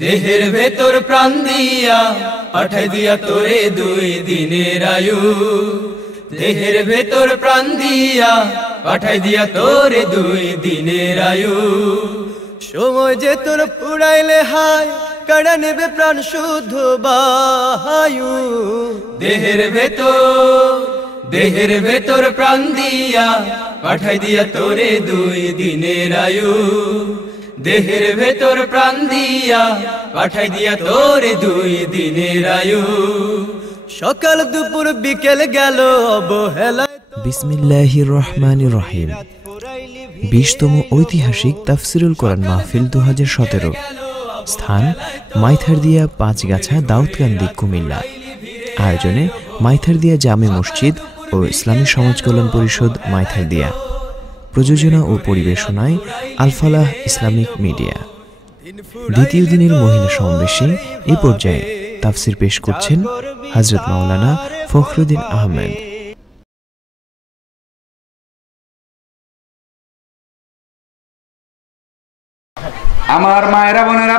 দেহের ভেতর প্রাণ দিয়া পাঠাই দিয়া তোরে 2 দিনের আয়ু দেহের ভেতর প্রাণ দিয়া পাঠাই দিয়া তোরে 2 দিনের আয়ু সময় যে তোর পুরাইলে হায় কাড়া নেবে প্রাণ শুদ্ধ বায়ু দেহের ভেতর প্রাণ দিয়া পাঠাই দিয়া তোরে 2 দিনের আয়ু দেহের ভেতর প্রাণ দিয়া পাঠাই দিয়া তোরে 2 দিনের আয়ু সকাল দুপুর বিকেল গেল অবহেলায়। বিসমিল্লাহির রহমানির রহিম। 20তম ঐতিহাসিক তাফসিরুল কোরআন মাহফিল 2017। স্থান মাইথারদিয়া পাঁচগাছা দাউদকান্দি কুমিল্লা। আয়োজনে মাইথারদিয়া জামে মসজিদ ও ইসলামী সমাজ কল্যাণ পরিষদ মাইথারদিয়া। প্রযোজনা ও পরিবেশনায় আল-ফালাহ ইসলামিক মিডিয়া। দ্বিতীয় দিনের মহিলা সমাবেশে এই পর্যায়ে তাফসির পেশ করছেন হযরত মাওলানা ফখরুদ্দীন আহমেদ। আমার মায়েরা বোনেরা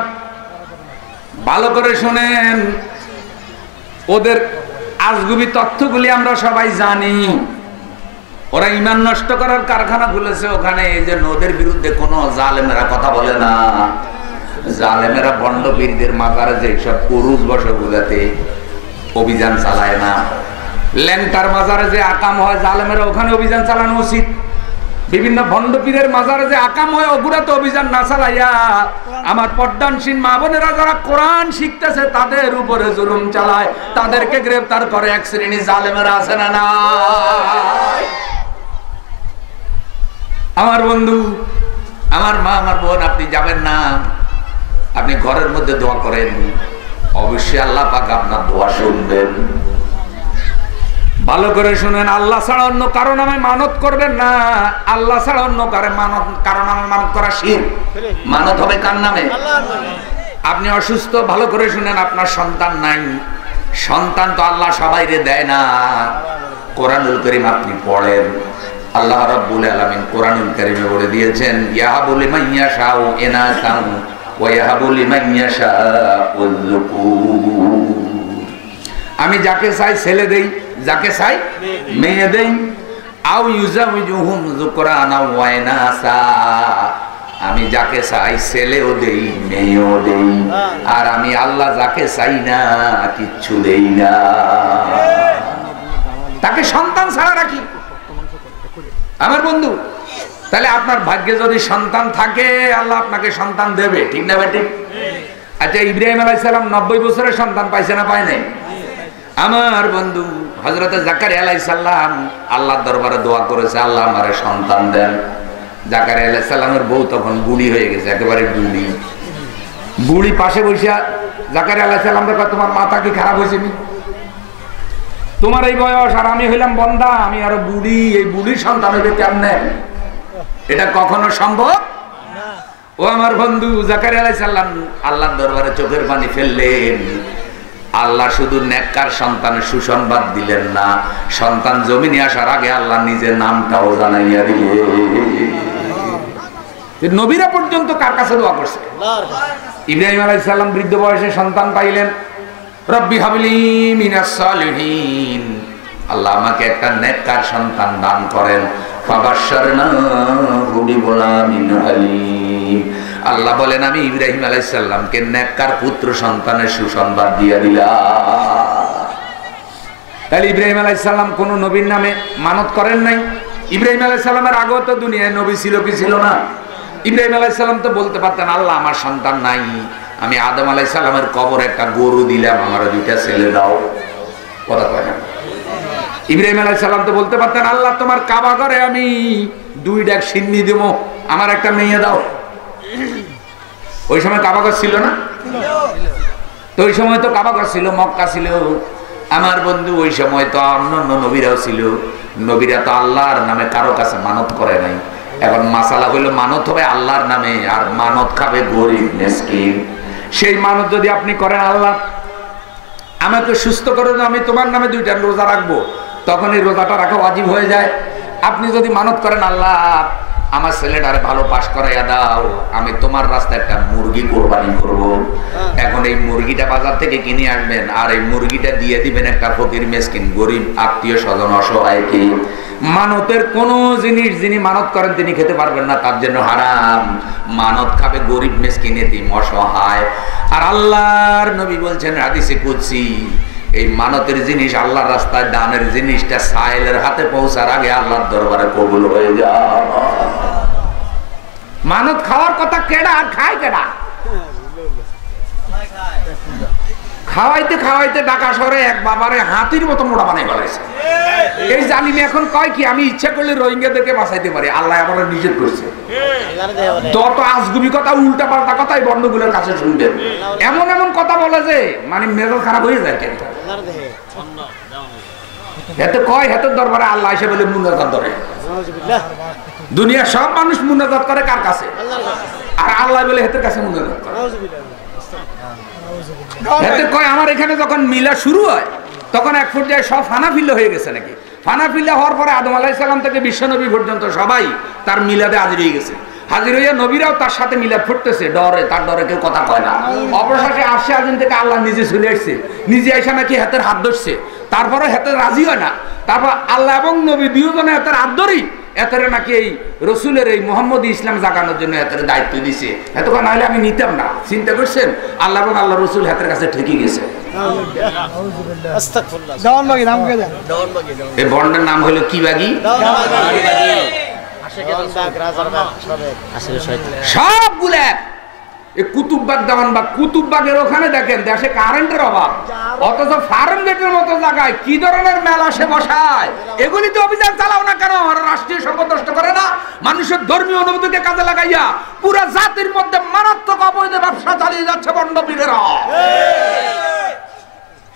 ভালো করে শুনেন, ওদের আজগুবি তথ্যগুলি আমরা সবাই জানি। ওরা ঈমান নষ্ট করার কারখানা খুলেছে ওখানে। এই যে নদের বিরুদ্ধে কোনো জালেমেরা কথা বলে না, জালেমেরা বন্ড বীরদের মাজারে যে সব পুরুষ বসগুলোতে অভিযান চালায় না, ল্যাংটার মাজারে যে আকাম হয় জালেমেরা ওখানে অভিযান চালানো উচিত। বিভিন্ন ভণ্ডপীরের মাজারে যে আকাম হয় ওগুলাতে অভিযান না চালাইয়া আমার পর্দানসীন মা বোনেরা যারা কোরআন শিখতেছে তাদের উপরে জুলুম চালায়, তাদেরকে গ্রেফতার করে এক শ্রেণী জালেমেরা আছে না না। আমার বন্ধু, আমার মা, আমার বোন, আপনি যাবেন না, আপনি ঘরের মধ্যে দোয়া করেন, অবশ্যই আল্লাহ পাক আপনার দোয়া শুনবেন। ভালো করে শুনেন, আল্লাহ ছাড়া অন্য কারো নামে মানত করবেন না। আল্লাহ ছাড়া অন্য কারো নামে মানত করা শিরক। মানত হবে কার নামে? আপনি অসুস্থ, ভালো করে শুনেন, আপনার সন্তান নাই, সন্তান তো আল্লাহ সবাইরে দেয় না। কোরআনুল কারীম আপনি পড়েন, আল্লাহ রাব্বুল আলামিন কোরআনুল কারীমে বলে দিয়েছেন, ইয়াহাবু লিমান ইয়াশাউ ইনাসান ওয়া ইয়াহাবু লিমান ইয়াশাউ যুকুর। আমি যাকে চাই ছেলে দেই, যাকে চাই মেয়ে দেই। আও ইউজাউজুহুম যুকরানা ওয়া ইনাসা, আমি যাকে চাই ছেলেও দেই মেয়েও দেই। আর আমি আল্লাহ যাকে চাই না কিচ্ছু দেই না, তাকে সন্তান ছাড়া রাখি। আমার বন্ধু, তাহলে আপনার ভাগ্যে যদি সন্তান থাকে আল্লাহ আপনাকে সন্তান দেবে, ঠিক না ভাই? ঠিক। আচ্ছা, ইব্রাহিম আলাইহিস সালাম 90 বছরের সন্তান পাইছে না পায় নাই? আমার বন্ধু হযরত জাকারিয়া আলাইহিস সালাম আল্লাহর দরবারে দোয়া করেছে, আল্লাহ আমারে সন্তান দেন। জাকারিয়া আলাইহিস সালামের বউ তখন বুড়ি হয়ে গেছে, একেবারে বুড়ি। বুড়ি পাশে বসিয়া জাকারিয়া আলাইহিস সালাম কয়, তোমার মাথা কি খারাপ হয়েছে নি? তোমার এই বয়স আর আমি হইলাম বন্দা, আমি আরো বুড়ি, এই বুড়ির সন্তান হইবে কেমনে? এটা কখনো সম্ভব? ও আমার বন্ধু, জাকারিয়া আলাইহিস সালাম আল্লাহর দরবারে চোখের পানি ফেললেন। আল্লাহ শুধু নেককার সন্তানের সুসংবাদ দিলেন না, সন্তান জমিনে আসার আগে আল্লাহ নিজের নামটাও জানাইয়া দিলেন। নবীরা পর্যন্ত কার কাছে দোয়া করছে? ইব্রাহিম আলাইহিস সালাম বৃদ্ধ বয়সে সন্তান পাইলেন। রব্বি হাবলি মিনাস সালিহিন, আল্লাহ আমাকে একটা নেককার সন্তান দান করেন। ফাবাশশারনাহু বিগুলামিন আলীম, আল্লাহ বলেন আমি ইব্রাহিম আলাইহিস সালামকে নেককার পুত্র সন্তানের সুসংবাদ দিয়ে দিলাম। তাহলে ইব্রাহিম আলাইহিস সালাম কোন নবীর নামে মানত করেন নাই? ইব্রাহিম আলাইহিস সালামের আগেও তো দুনিয়ায় নবী ছিল কি ছিল না? ইব্রাহিম আলাইহিস সালাম তো বলতে পারতেন, আল্লাহ আমার সন্তান নাই, আমি আদম আলাইহিস সালামের কবরে একটা গরু দিলাম, আমার 2টা ছেলে দাও। কথা কয় না? ইব্রাহিম আলাইহিস সালাম তো বলতে পারতেন, আল্লাহ তোমার কাবা ঘরে আমি 2 ডাক সিন্নি দেব, আমার একটা মেয়ে দাও। ওই সময় কাবা ঘর ছিল না? তো ওই সময় তো কাবা ঘর ছিল, মক্কা ছিল। আমার বন্ধু, ওই সময় তো অন্যান্য নবীরাও ছিল। নবীরা তো আল্লাহর নামে কারো কাছে মানত করে নাই। এখন মাসালা হইলো মানত হবে আল্লাহর নামে, আর মানত খাবে গরিব মিসকিন। সেই মানত যদি আপনি করেন, আল্লাহ আমাকে সুস্থ করে দাও, আমি তোমার নামে 2টা রোজা রাখবো, তখন এই রোজাটা রাখা ওয়াজিব হয়ে যায়। আপনি যদি মানত করেন, আল্লাহ আমার ছেলেটারে ভালো পাশ করাইয়া দাও, আমি তোমার রাস্তায় একটা মুরগি কোরবানি করব, মুরগিটা বাজার থেকে কিনে আনবেন আর এই মুরগিটা দিয়ে দিবেন একটা ফকির মিসকিন গরিব আত্মীয় স্বজন অসহায়কে। মানতের কোন জিনিস যিনি মানত করেন তিনি খেতে পারবেন না, তার জন্য হারাম। মানত খাবে গরিব মিসকিন এতিম অসহায়। আর আল্লাহর নবী বলছেন হাদিসে কুদসি, এই মানতের জিনিস আল্লাহর রাস্তায় দানের জিনিসটা সাইলের হাতে পৌঁছার আগে আল্লাহর দরবারে কবুল হয়ে যায়। মানত খাওয়ার কথা কেডা আর খায় কেডা? খাওয়াইতে খাওয়াইতে ঢাকা শহরে এক বাবারে হাতির মতো মোড়া বানাই ফেলাইছে। এই জালিম এখন কয় কি আমি ইচ্ছা করলে রোহিঙ্গাদেরকে বাঁচাইতে পারি, আল্লাহ আবার নিষেধ করছে। তত আজগুবি কথা উল্টা পাল্টা কথা এই বন্ধগুলোর কাছে শুনবেন। এমন এমন কথা বলে যে মানে মেজাজ খারাপ হয়ে যায়। কেন এত কয় হেতের দরবারে আল্লাহ এসে বলে মুনাজাত ধরে। দুনিয়ার সব মানুষ মুনাজাত করে কার কাছে? আর আল্লাহ বলে হেতের কাছে মুনাজাত করে। হেতে কয় আমার এখানে যখন মিলা শুরু হয় তখন এক পর্যায়ে সব ফানাফিল্লা হয়ে গেছে নাকি। ফানাফিল্লা হওয়ার পরে আদম আলাইহিস সালাম থেকে বিশ্বনবী পর্যন্ত সবাই তার মিলাদে হাজির হয়ে গেছে। হাজির হইয়া নবীরাও তার সাথে মিলাদ ফুটতেছে, ডরে, তার ডরে কেউ কথা কয় না। অবশেষে আসছে আদিন থেকে আল্লাহ নিজে চলে আসছে, নিজে এসে নাকি হাতের হাত ধরছে। তারপরে হাতে রাজি হয় না। তারপর আল্লাহ এবং নবী দুজনে হাতের হাত ধরি এতরে নাকি এই রসুলের এই মোহাম্মদ ইসলাম জাগানোর জন্য এত দায়িত্ব দিছে। এতক্ষণ নাহলে আমি নিতাম না। চিন্তা করছেন আল্লাহ এবং আল্লাহ রসুল হাতের কাছে ঠিকই গেছে। এই বন্ডের নাম হলো কি বাগি? সবগুলা কুতুববাগ দেওয়ানবাগ। কুতুববাগের ওখানে দেখেন দেশে কারেন্টের অভাব, অথচ ফার্ম গেটের মতো জায়গায় কি ধরনের মেলা সে বসায়। এগুলিতে অভিযান চালাও না কেন? রাষ্ট্রীয় সম্পদ নষ্ট করে না? মানুষের ধর্মীয় অনুভূতিকে কাজে লাগাইয়া পুরা জাতির মধ্যে মারাত্মক অবৈধ ব্যবসা চালিয়ে যাচ্ছে বন্ডপীরেরা।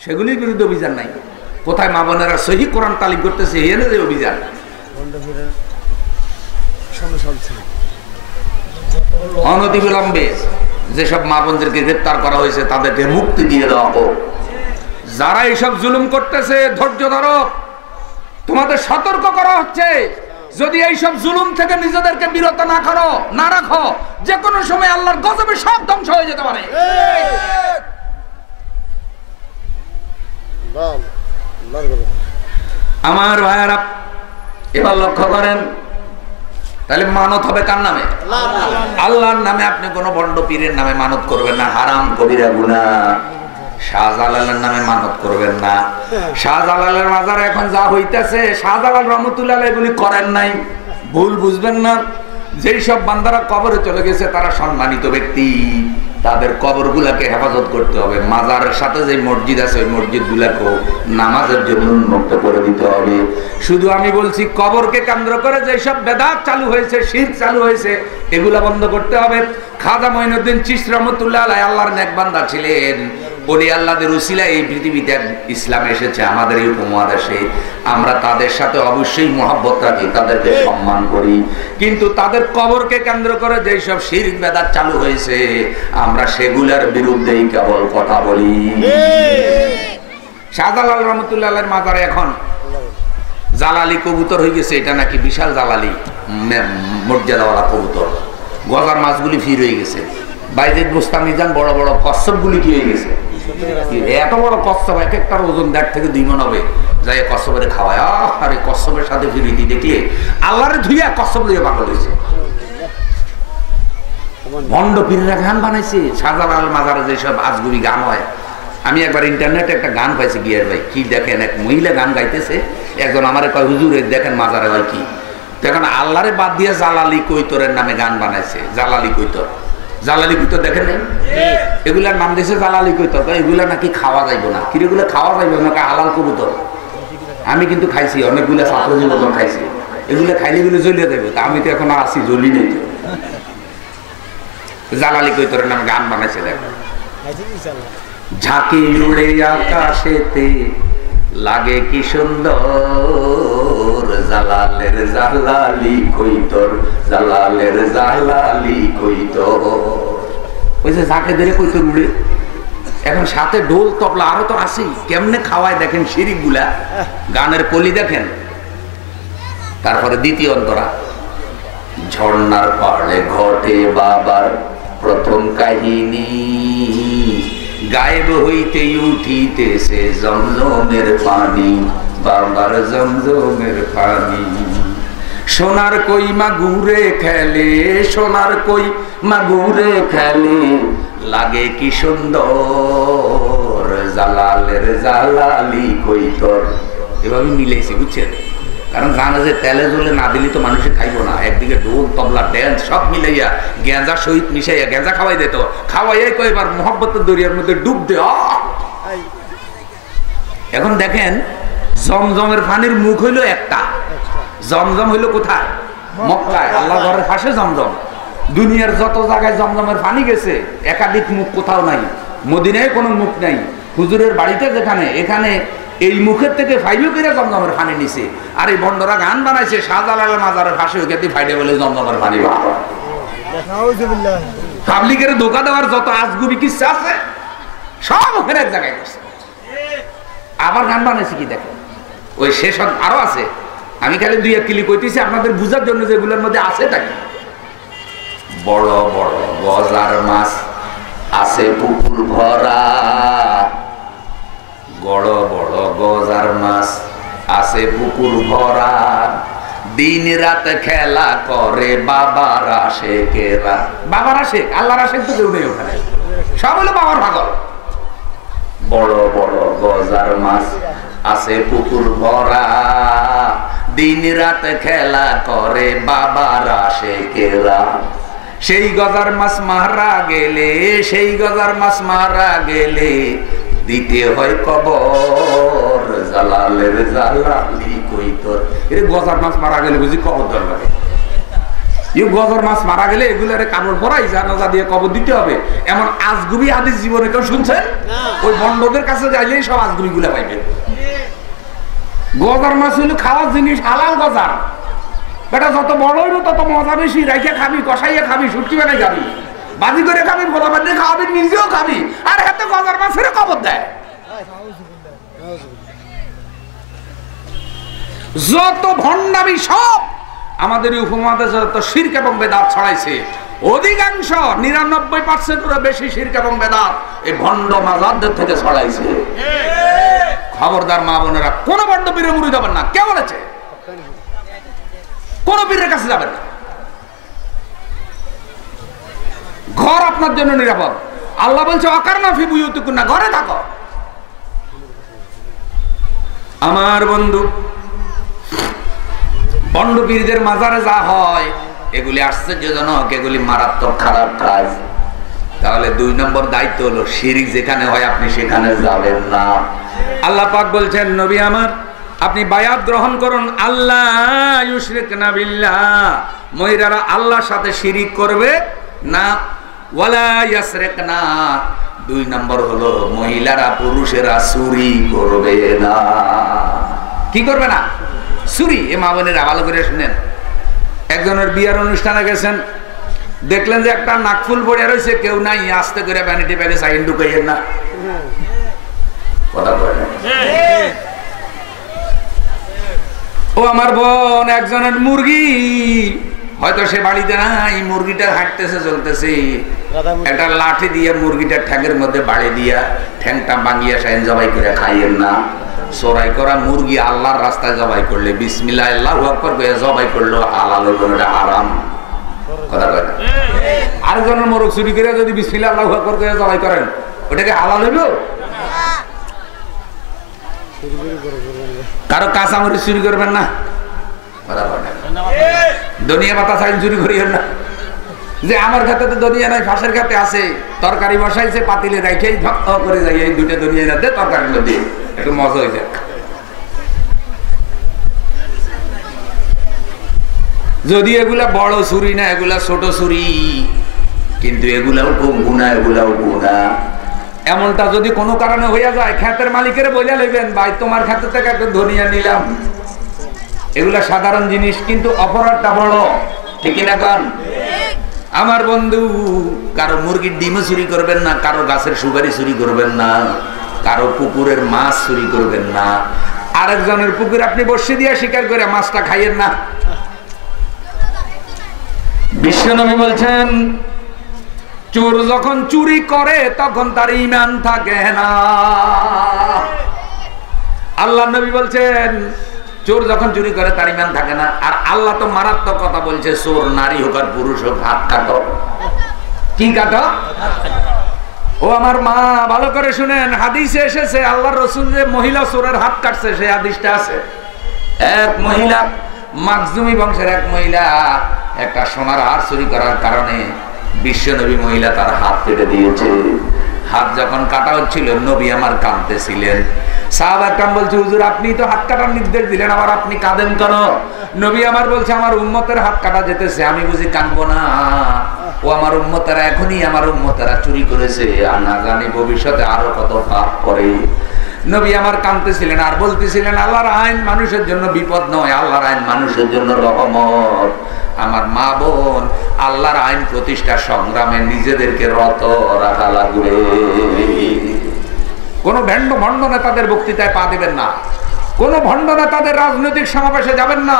সেগুলির বিরুদ্ধে অভিযান নাই। কোথায় মা বোনেরা সহি কোরআন তালিম করতেছে এনে যে অভিযান। অনতিবিলম্বে যেসব মা বোনদেরকে গ্রেফতার করা হয়েছে তাদেরকে মুক্তি দিয়ে দেওয়া হোক। যারা এইসব জুলুম করতেছে ধৈর্য ধরো, তোমাদের সতর্ক করা হচ্ছে। যদি এইসব জুলুম থেকে নিজেদেরকে বিরত না রাখো, যে কোনো সময় আল্লাহর গজবে সব ধ্বংস হয়ে যেতে পারে। আমার ভাইয়ারা এবার লক্ষ্য করেন, তাহলে মানত হবে কার নামে? আল্লাহর নামে। আপনি কোন বন্ড পীরের নামে মানত করবেন না, হারাম কবিরা গুনাহ। শাহজালালের নামে মানত করবেন না। শাহজালালের মাজার এখন যা হইতেছে, শাহজালাল রহমতুল্লাহ এগুলি করেন নাই, ভুল বুঝবেন না। যেই সব বান্দারা কবরে চলে গেছে তারা সম্মানিত ব্যক্তি, তাদের কবরগুলাকে হেফাজত করতে হবে। মাজারের সাথে যে মসজিদ আছে ওই মসজিদগুলাকেও নামাজের জন্য উন্মুক্ত করে দিতে হবে। শুধু আমি বলছি কবরকে কেন্দ্র করে যেসব বেদাত চালু হয়েছে, শিরক চালু হয়েছে, এগুলা বন্ধ করতে হবে। খাজা মঈনুদ্দিন চিশতি রহমাতুল্লাহ আলাইহি আল্লাহর নেক বান্দা ছিলেন। ওলি আল্লাহদের উসিলায় এই পৃথিবীতে ইসলাম এসেছে আমাদের এই উপমহাদেশে। আমরা তাদের সাথে অবশ্যই মহব্বত রাখি, তাদেরকে সম্মান করি, কিন্তু তাদের কবরকে কেন্দ্র করে যেসব শিরক বেদাত চালু হয়েছে আমরা সেগুলোর বিরুদ্ধেই কেবল কথা বলি। শাহজালাল রহমতুল্লাহ আলাইহির মাজারে এখন জালালি কবুতর হয়ে গেছে। এটা নাকি বিশাল জালালি মর্যাদাওয়ালা কবুতর। গজার মাছগুলি ফির হয়ে গেছে। বাইজিদ বুস্তামি যান বড় বড় কচ্ছপগুলি কি হয়ে গেছে। এত বড় কচ্ছপ, এক একটার ওজন 1.5 থেকে 2 মণ হবে। যাই কচ্ছপের খাওয়ায়, আর এই কচ্ছপের সাথে ফিরিতি দেখলে আল্লাহরে ধুইয়া কচ্ছপ দিয়ে পাগল হয়েছে। ভণ্ড পীরেরা গান বানাইছে। শাহজালাল মাজারে যেসব আজগুবি গান হয়, আমি একবার ইন্টারনেটে একটা গান পাইছি গিয়ার ভাই, কি দেখেন এক মহিলা গান গাইতেছে। একজন আমারে কয় হুজুর দেখেন মাজারে হয় কি। দেখেন আল্লাহরে বাদ দিয়ে জালালি কৈতরের নামে গান বানাইছে। জালালি কৈতর, জালালি কৈতর দেখেন নাই? এগুলার নাম দিয়েছে জালালি কৈতর। এগুলা নাকি খাওয়া যাইব না। কি এগুলো খাওয়া যাইব না? হালাল কবুতর। আমি কিন্তু খাইছি, অনেকগুলো ছাত্র জীবন খাইছি। এগুলো খাইলে এগুলো জ্বলিয়ে যাবে। তা আমি তো এখন আসি, জ্বলি নেই। জালালি কৈতরের নামে গান বানাইছে। দেখেন ঝাঁকি উড়ে আকাশেতে লাগে কি সুন্দর, জালালের জালালি কৈতর, জালালের জালালি কৈতর। ওই যে ঝাঁকে ধরে কৈতর উড়ে। এখন সাথে ঢোল তবলা আরো তো আছেই। কেমনে খাওয়ায় দেখেন শিরিক গুলা, গানের কলি দেখেন। তারপরে দ্বিতীয় অন্তরা, ঝর্ণার পাড়ে ঘটে বাবার প্রথম কাহিনী, গায়েব হইতেই উঠিতেছে জমজমের পানি, বাবার জমজমের পানি। সোনার কই মাগুরে খেলে, সোনার কই মাগুরে খেলে, লাগে কি সুন্দর, জালালের জালালি কই তোর। এভাবে মিলেছে, বুঝছেন? কারণ জানা যে তেলে জলে না দিলে তো মানুষে খাইবো না। একদিকে ঢোল তবলা ড্যান্স সব মিলাইয়া গেঁজা সহিত মিশাইয়া গেঁজা খাওয়াই দিত, খাওয়াইয়াই কয়েকবার মোহাব্বতের দরিয়ার মধ্যে ডুব দে। এখন দেখেন জমজমের পানির মুখ হইলো একটা, জমজম হইলো কোথায়? মক্কায়, আল্লাহ ঘরের পাশে জমজম। দুনিয়ার যত জায়গায় জমজমের পানি গেছে একাধিক মুখ কোথাও নাই। মদিনায় কোনো মুখ নাই। হুজুরের বাড়িতে যেখানে, এখানে এই মুখের থেকে ফাইবে করে জমজমের পানি নিছে। আর এই বন্ডরা গান বানাইছে শাহজালালের মাজারের পাশে ওইখানে ফাইডে বলে জমজমের পানি। পাবলিকের ধোকা দেওয়ার যত আজগুবি কিচ্ছা আছে সব ওখানে এক জায়গায় করছে। আবার গান বানাইছে কি দেখেন, ওই শেষ আরো আছে। আমি খালি দুই এক কিলি কইতেছি আপনাদের বুঝার জন্য যেগুলোর মধ্যে আছে তাকে। বড় বড় গজার মাছ আছে পুকুর ভরা, বড় বড় গজার মাছ আছে পুকুর ভরা, দিন রাত খেলা করে বাবার আশেকেরা। বাবার আশেক, আল্লাহর আশেক তো কেউ নেই ওখানে, সব হলো বাবার পাগল। বড় বড় গজার মাছ আছে পুকুর ভরা, দিন রাত খেলা করে বাবার আশেকেরা। সেই গজার মাছ মারা গেলে, সেই গজার মাছ মারা গেলে দিতে হয় কবর, জালালের জালালি কই তোর। এর গজার মাছ মারা গেলে বুঝি কবর দরকার। গজার মাছ মারা গেলে এগুলারে কাপড় পরাই জানাজা দিয়ে কবর দিতে হবে, এমন আজগুবি হাদিস জীবনে কেউ শুনছেন? ওই বন্ডদের কাছে যাইলেই সব আজগুবি গুলা পাইবেন। গজার মাছ হইলো খাওয়ার জিনিস, হালাল গজার। বেটা যত বড় হইলো তত মজা বেশি, রাইখা খাবি, কষাইয়া খাবি, সুটকি বানাই খাবি, বাজি করে খাবি, ভোলা বানিয়ে খাওয়াবি, নিজেও খাবি। আর হাতে গজার মাছের কবর দেয়। যত ভণ্ডামি সব আমাদের এই উপমহাদেশে যত শিরক এবং বেদাত ছড়াইছে, অধিকাংশ 99% বেশি শিরক এবং বেদাত এই ভণ্ড মাজারদের থেকে ছড়াইছে। খবরদার মা বোনেরা, কোন বড্ড পীরের মুরিদ হবেন না। কে বলেছে? কোন পীরের কাছে যাবেন না। ঘর আপনার জন্য নিরাপদ। আল্লাহ বলছে অকারনা ফি বুয়ুতিকুন্না, ঘরে থাকো। আমার বন্ধু, বন্ড পীরদের মাজারে যা হয় এগুলি আশ্চর্যজনক, এগুলি মারাত্মক খারাপ কাজ। তাহলে 2 নম্বর দায়িত্ব হলো শিরক যেখানে হয় আপনি সেখানে যাবেন না। আল্লাহ পাক বলছেন, নবী আমার আপনি বায়াত গ্রহণ করুন, আল্লাহ ইউশরিকনা বিল্লাহ, মহিলারা আল্লাহর সাথে শিরিক করবে না, ওয়ালা ইয়াসরিকনা। 2 নম্বর হলো মহিলারা পুরুষেরা চুরি করবে না। কি করবে না? চুরি। এ মা বোনেরা ভালো করে শুনেন। একজনের বিয়ার অনুষ্ঠানে গেছেন, দেখলেন যে একটা নাকফুল পড়ে রয়েছে, কেউ নাই, আস্তে করে ভ্যানিটি ব্যাগে সাইন ঢুকাইয়েন না। কথা বলে ও আমার বোন, একজনের মুরগি হয়তো সে বাড়িতে নাই, মুরগিটা হাঁটতেছে চলতেছে, একটা লাঠি দিয়ে মুরগিটার ঠ্যাঙের মধ্যে বাড়ি দিয়া ঠ্যাংটা ভাঙিয়া সাইন জবাই করে খাইয়েন না। চোরাই করা মুরগি আল্লাহর রাস্তায় জবাই করলে, বিসমিল্লাহ আল্লাহু আকবার কইয়া জবাই করলো হালাল হইল, এটা হারাম। কথা কয় না? আরেকজনের মোরগ চুরি করে যদি বিসমিল্লাহ আল্লাহু আকবার কইয়া জবাই করেন, ওটাকে হালাল হইল? কারো কাঁচা মরিচ চুরি করবেন না। দুনিয়া পাতা চাইন চুরি করিয়েন না। যে আমার খাতে তো দুনিয়া নাই, ফাঁসের খাতে আছে, তরকারি বসাইছে পাতিলে রাইখেই ধক করে যাই, এই 2টা দুনিয়া রাতে তরকারির মধ্যে একটু মজা হয়ে যাক। যদি এগুলা বড় চুরি না, এগুলা ছোট চুরি, কিন্তু এগুলাও খুব গুণা, এগুলাও গুণা। এমনটা যদি কোনো কারণে হইয়া যায়, ক্ষেতের মালিকের বইলা লইবেন, ভাই তোমার খাতে থেকে একটা ধনিয়া নিলাম। এগুলা সাধারণ জিনিস, কিন্তু অপরাধটা বড়। ঠিক না কারণ আমার বন্ধু, কারো মুরগির ডিমও চুরি করবেন না, কারো গাছের সুপারি চুরি করবেন না, কারো পুকুরের মাছ চুরি করবেন না, আরেকজনের পুকুর আপনি বসে দিয়ে শিকার করে মাছটা খাইয়েন না। বিশ্বনবী বলছেন, চোর যখন চুরি করে তখন তার ঈমান থাকে না। আল্লাহ নবী বলছেন চোর যখন চুরি করে তার ঈমান থাকে না। আর আল্লাহ তো মারাত্মক কথা বলছে, চোর নারী হোক আর পুরুষ হোক হাত কাটো। কি কাটো? ও আমার মা ভালো করে শুনেন, হাদিসে এসেছে আল্লাহর রাসূল যে মহিলা চোরের হাত কাটছে সেই হাদিসটা আছে। এক মহিলা, মাখজুমি বংশের এক মহিলা একটা সোনার হার চুরি করার কারণে বিশ্বনবী মহিলা তার হাত কেটে দিয়েছে। হাত যখন কাটা হচ্ছিল নবী আমার কাঁদতেছিলেন। সাহাবা کرام বলছে হুজুর আপনি তো হাত কাটার নির্দেশ দিলেন, আবার আপনি কাঁদেন কেন? নবী আমার বলছে আমার উম্মতের হাত কাটা যেতেছে, আমি বুঝি কাঁদবো না? ও আমার উম্মতেরা, এখনই আমার উম্মতেরা চুরি করেছে, আর না জানি ভবিষ্যতে আরো কত পাপ করে। নবী আমার কাঁদতেছিলেন আর বলতেছিলেন আল্লাহর আইন মানুষের জন্য বিপদ নয়, আল্লাহর আইন মানুষের জন্য রহমত। আমার মা বোন, আল্লাহর আইন প্রতিষ্ঠা সংগ্রামে নিজেদেরকে রত রাখা লাগবে। কোন ভণ্ড নেতাদের বক্তৃতায় পা দেবেন না, কোন ভণ্ড নেতাদের রাজনৈতিক সমাবেশে যাবেন না,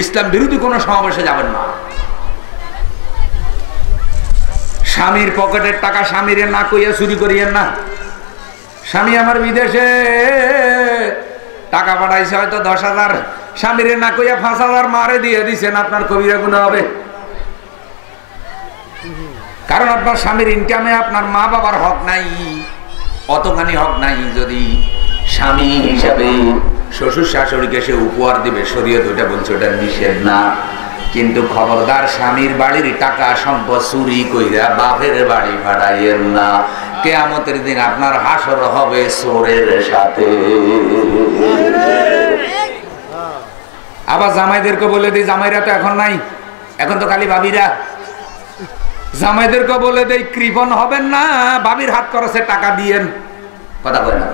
ইসলাম বিরোধী কোন সমাবেশে যাবেন না। স্বামীর পকেটের টাকা স্বামীরে না কইয়া চুরি করিয়েন না। স্বামী আমার বিদেশে টাকা পাঠাইছে হয়তো 10,000, স্বামীরে না কইয়া 5,000 মারে দিয়ে দিচ্ছেন, আপনার কবিরা গুনাহ হবে। কারণ আপনার স্বামীর ইনকামে আপনার মা বাবার হক নাই, অতখানি হক নাই। যদি স্বামী হিসাবে শ্বশুর শাশুড়িকে সে উপহার দিবে, শরীয়ত ওটা বলছে ওটা নিষেধ না। কিন্তু খবরদার স্বামীর বাড়ির টাকা সম্পদ চুরি কইরা বাপের বাড়ি পাঠাইয়েন না। কিয়ামতের দিন আপনার হাসর হবে চোরের সাথে। আবার জামাইদেরকে বলে দিই, জামাইরা তো এখন নাই, এখন তো খালি ভাবিরা। জামাইদেরকে বলে দেই কৃপণ হবেন না, ভাবির হাত খরচে টাকা দিয়েন। কথা বলে না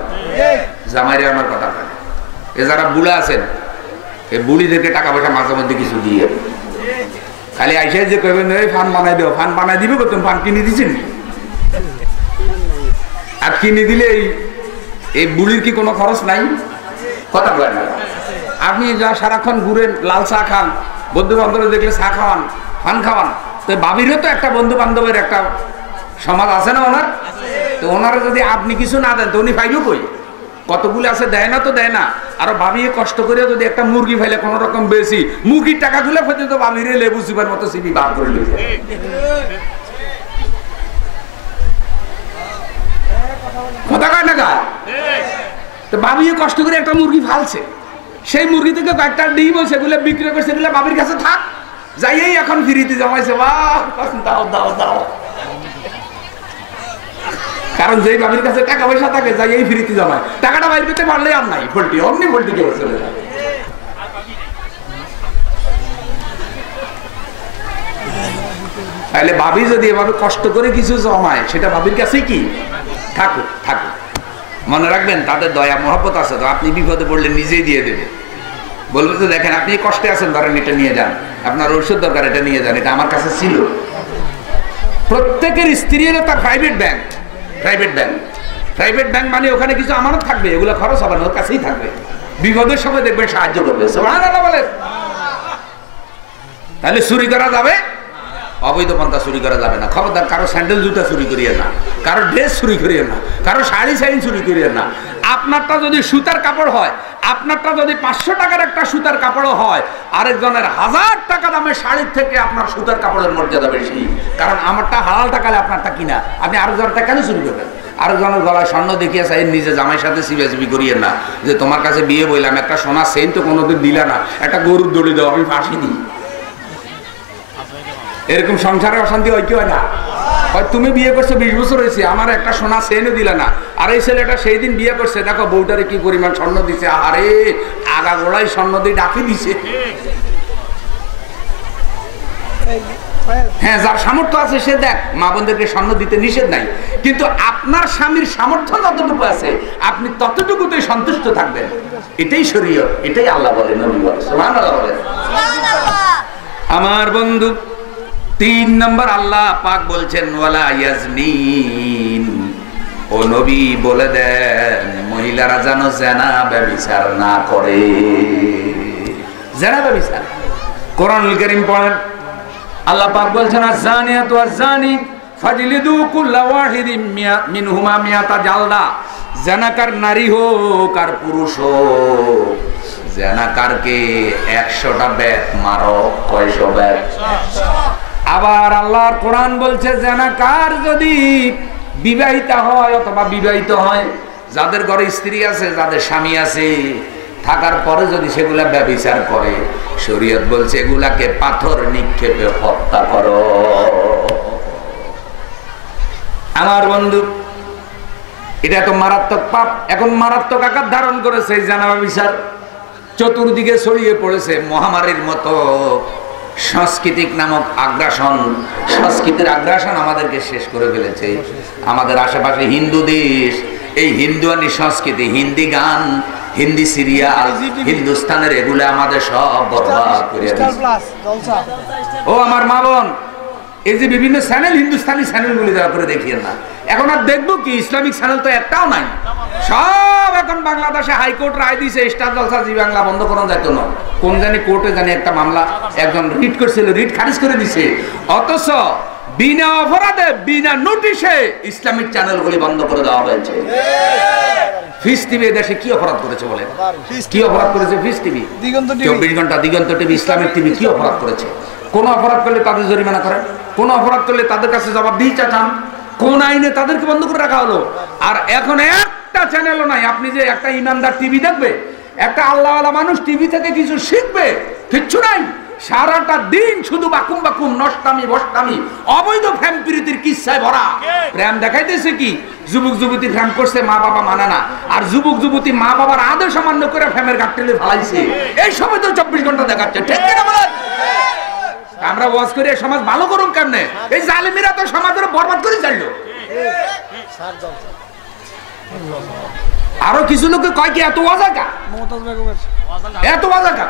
জামাইরা, আমার কথা বলে। এ যারা বুড়া আছেন এই বুড়িদেরকে টাকা পয়সা মাঝে মধ্যে কিছু দিয়ে, খালি আইসে যে কইবেন এই ফান বানাই দেও, ফান বানাই দিবে কত, ফান কিনে দিচ্ছেন। আর কিনে দিলে এই বুড়ির কি কোনো খরচ নাই? কথা বলে না। আপনি যা সারাক্ষণ ঘুরেন, লাল চা খান, বন্ধু বান্ধব দেখলে চা খাওয়ান, ফান খাওয়ান, তো বাবিরও তো একটা বন্ধু বান্ধবের একটা সমাজ আছে না ওনার। তো ওনারা যদি আপনি কিছু না দেন তো উনি পাইব কই? কতগুলো আছে দেয় না তো দেয় না। আর ভাবিয়ে কষ্ট করে যদি একটা মুরগি ফাইলে কোন রকম বেশি, মুরগির টাকা গুলো পর্যন্ত ভাবিরে লেবু চিবার মতো চিবি বার করে লিখে। কথা কয় না গা? তো ভাবিয়ে কষ্ট করে একটা মুরগি ফালছে, সেই মুরগি থেকে কয়েকটা ডিম সেগুলো বিক্রি করে সেগুলো বাবির কাছে থাক, যাইয়েই এখন ফিরিতে জমাইছে। বাহ দাও দাও দাও। কারণ যেই বাবির কাছে টাকা পয়সা থাকে যাইয়েই ফিরিতে জমায়, টাকাটা বাইর করতে পারলে আর নাই, ফল্টি অমনি ফল্টি কেউ চলে যায়। তাহলে ভাবি যদি এভাবে কষ্ট করে কিছু জমায় সেটা ভাবির কাছে কি থাকুক থাকুক। মনে রাখবেন তাদের দয়া মহব্বত আছে তো, আপনি বিপদে পড়লে নিজেই দিয়ে দেবে। বলবে তো দেখেন আপনি কষ্টে আছেন, ধরেন এটা নিয়ে যান, আপনার ঔষধ দরকার এটা নিয়ে যান, এটা আমার কাছে ছিল। প্রত্যেকের স্ত্রী হলো তার private bank. Private bank, private bank মানে ওখানে কিছু আমানত থাকবে, এগুলো খরচ হবে না, ওর কাছেই থাকবে, বিপদের সময় দেখবেন সাহায্য করবে। সুবহানাল্লাহ বলেন। তাহলে চুরি করা যাবে? অবৈধ পন্থা চুরি করা যাবে না। খবরদার কারো স্যান্ডেল জুতা চুরি করিয়ে না, কারো ড্রেস চুরি করিয়ে না, কারো শাড়ি সাইন চুরি করিয়ে না। আপনারটা যদি সুতার কাপড় হয়, আপনারটা যদি 500 টাকার একটা সুতার কাপড়ও হয়, আরেকজনের 1000 টাকা দামের শাড়ির থেকে আপনার সুতার কাপড়ের মর্যাদা বেশি। কারণ আমারটা হালাল টাকালে আপনারটা কিনা, আপনি আরেকজনটা কেন চুরি করবেন? আরেকজনের গলায় স্বর্ণ দেখিয়ে চাই নিজে জামাইয়ের সাথে সিবিএসবি করিয়ে না, যে তোমার কাছে বিয়ে বললাম একটা সোনার চেইন তো কোনোদিন দিলা না, একটা গরুর দড়ি দাও আমি ফাঁসি দিই। এরকম সংসারে অশান্তি হয় কি হয় না? হয় তুমি বিয়ে করছো 20 বছর হয়েছে, আমার একটা সোনা চেইনও দিলা না, আর এই ছেলেটা সেই দিন বিয়ে করছে, দেখো বউটারে কি পরিমাণ স্বর্ণ দিছে, আরে আগা গোড়ায় স্বর্ণ দিয়ে ডাকি দিছে। হ্যাঁ, যার সামর্থ্য আছে সে দেখ, মা বোনদেরকে স্বর্ণ দিতে নিষেধ নাই, কিন্তু আপনার স্বামীর সামর্থ্য যতটুকু আছে আপনি ততটুকুতেই সন্তুষ্ট থাকবেন। এটাই শরীয়ত, এটাই আল্লাহ বলেন, নবী বলেন। সুবহানাল্লাহ বলেন। আমার বন্ধু 3 নম্বর আল্লাহ পাক বলছেন ওয়ালা ইয়াজনিন, ও নবী বলে দেন মহিলারা যেন জেনা ব্যভিচার না করে। জেনা ব্যভিচার কোরআনুল কারীম পড়েন, আল্লাহ পাক বলছেন আয-যানিয়াতু ওয়াজ-যানি ফাজলিদু কুল্লা ওয়াহিদিন মিনহুমা মিয়াতা জালদা। জানাকার নারী হোক আর পুরুষ হোক, জানাকারকে 100টা বেত মারো। কয়শো বেত? আবার আল্লাহর কোরআন বলছে জানাকার যদি বিবাহিতা হয় অথবা বিবাহিত হয়, যাদের ঘরে স্ত্রী আছে, যাদের স্বামী আছে, থাকার পরে যদি সেগুলা ব্যভিচার করে, শরীয়ত বলছে এগুলাকে পাথর নিক্ষেপে হত্যা করো। আমার বন্ধু, এটা তো মারাত্মক পাপ। এখন মারাত্মক আকার ধারণ করেছে এই জানা ব্যভিচার, চতুর্দিকে ছড়িয়ে পড়েছে মহামারীর মতো। সাংস্কৃতিক নামক আগ্রাসন, সংস্কৃতির আগ্রাসন আমাদেরকে শেষ করে ফেলেছে। আমাদের আশেপাশে হিন্দু দেশ, এই হিন্দুয়ানি সংস্কৃতি, হিন্দি গান, হিন্দি সিরিয়াল, হিন্দুস্তানের এগুলো আমাদের সব বরবাদ করে দিয়েছে। ও আমার মা বোন, এই যে বিভিন্ন চ্যানেল, হিন্দুস্তানি চ্যানেলগুলি দয়া করে দেখিয়ে না। এখন আর দেখবো কি? ইসলামিক চ্যানেল তো একটাও নাই, সব এখন বাংলাদেশে হাইকোর্ট রায় দিয়েছে স্টার জলসা জি বাংলা বন্ধ করানো যেত না। কোন জানি কোর্টে জানি একটা মামলা একজন রিট করছিল, রিট খারিজ করে দিছে। অথচ বিনা অপরাধে, বিনা নোটিশে ইসলামিক চ্যানেলগুলি বন্ধ করে দেওয়া হয়েছে। ফিস টিভি দেশে কি অপরাধ করেছে বলে? কি অপরাধ করেছে ফিস টিভি? 24 ঘন্টা, দিগন্ত টিভি, ইসলামিক টিভি কি অপরাধ করেছে? কোন অপরাধ করলে তাদের জরিমানা করেন, কোন অপরাধ করলে তাদের কাছে জবাবদিহি চান, কোন আইনে তাদেরকে বন্ধ করে রাখা হলো? আর এখন একটা চ্যানেলও নাই। আপনি যে একটা ইমানদার টিভি দেখবে, একটা আল্লাহওয়ালা মানুষ টিভি থেকে কিছু শিখবে, কিচ্ছু নাই। সারাটা দিন শুধু বাকুম বাকুম, নষ্টামি বষ্টামি, অবৈধ প্রেম প্রীতির কিচ্ছায় ভরা। প্রেম দেখাইতেছে কি? যুবক যুবতী প্রেম করছে, মা বাবা মানে না, আর যুবক যুবতী মা বাবার আদেশ অমান্য করে প্রেমের গাঁটটেলে ফেলাইছে। এই সময় তো 24 ঘন্টা দেখাচ্ছে, ঠিক কিনা বলেন? আমরা ওয়াজ করে সমাজ ভালো করুন কেমনে? এই জালিমিরা তো সমাজের বরবাদ করে চাইলো। আরো কিছু লোকে কয় কি এত ওয়াজ আঁকা, এত ওয়াজ আঁকা।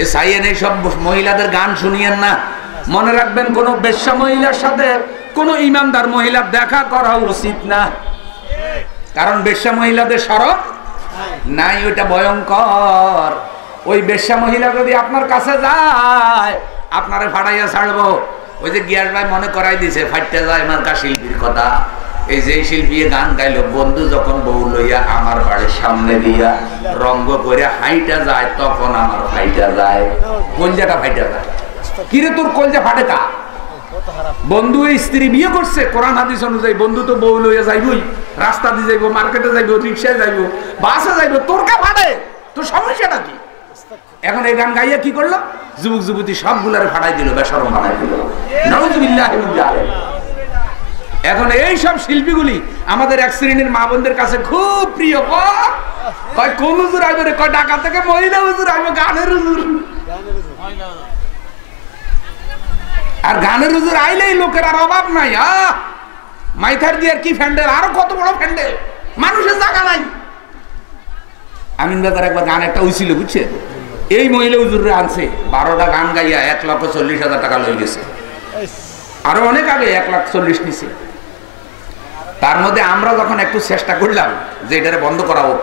এ সাইয়েন এই সব মহিলাদের গান শুনিয়েন না। মনে রাখবেন, কোন বেশ্যা মহিলার সাথে কোন ইমানদার মহিলার দেখা করা উচিত না, কারণ বেশ্যা মহিলাদের শরম নাই, ওইটা ভয়ঙ্কর। ওই বেশ্যা মহিলা যদি আপনার কাছে যায়, আপনারে ফাটাইয়া ছাড়বো। ওই যে গিয়াস ভাই মনে করাই দিছে, ফাইটটা যায় মার্কা শিল্পীর কথা। এই যে শিল্পী গান গাইলো, বন্ধু যখন বউ লইয়া আমার বাড়ির সামনে দিয়া রঙ্গ করে হাইটা যায়, তখন আমার ফাইটা যায়। কলজাটা ফাইটা যায়। কিরে তোর কলজা ফাটে কা? বন্ধু এই স্ত্রী বিয়ে করছে, কোরআন হাদিস অনুযায়ী বন্ধু তো বউ লইয়া যাইবই, রাস্তা দিয়ে যাইবো, মার্কেটে যাইবো, রিক্সায় যাইবো, বাসে যাইবো, তোর কা ফাটে? তোর সমস্যাটা কি? এখন এই গান গাইয়া কি করলো? যুবক যুবতী সবগুলারে ফাটাই দিল, বেশরম বানাই দিল। নাউযুবিল্লাহি মিন যালিক। এখন এই সব শিল্পীগুলি আমাদের এক শ্রেণীর মা বোনদের কাছে খুব প্রিয়। কয় কোন হুজুর আইবে রে? কয় ঢাকা থেকে মহিলা হুজুর আইবে, গানের হুজুর। আর গানের হুজুর আইলেই লোকের আর অভাব নাই। মাইথার দিয়ে কি ফ্যান্ডেল, আরো কত বড় ফ্যান্ডেল, মানুষের জায়গা নাই। আমিন বাজার একবার গান একটা হইছিল, বুঝছে? এই মহিলা হুজুরে আনছে 12টা গান গাইয়া 1,40,000 টাকা লই গেছে। আরো অনেক আগে 1,40,000 নিছে। তার মধ্যে আমরা যখন একটু চেষ্টা করলাম যে এটারে বন্ধ করা হোক,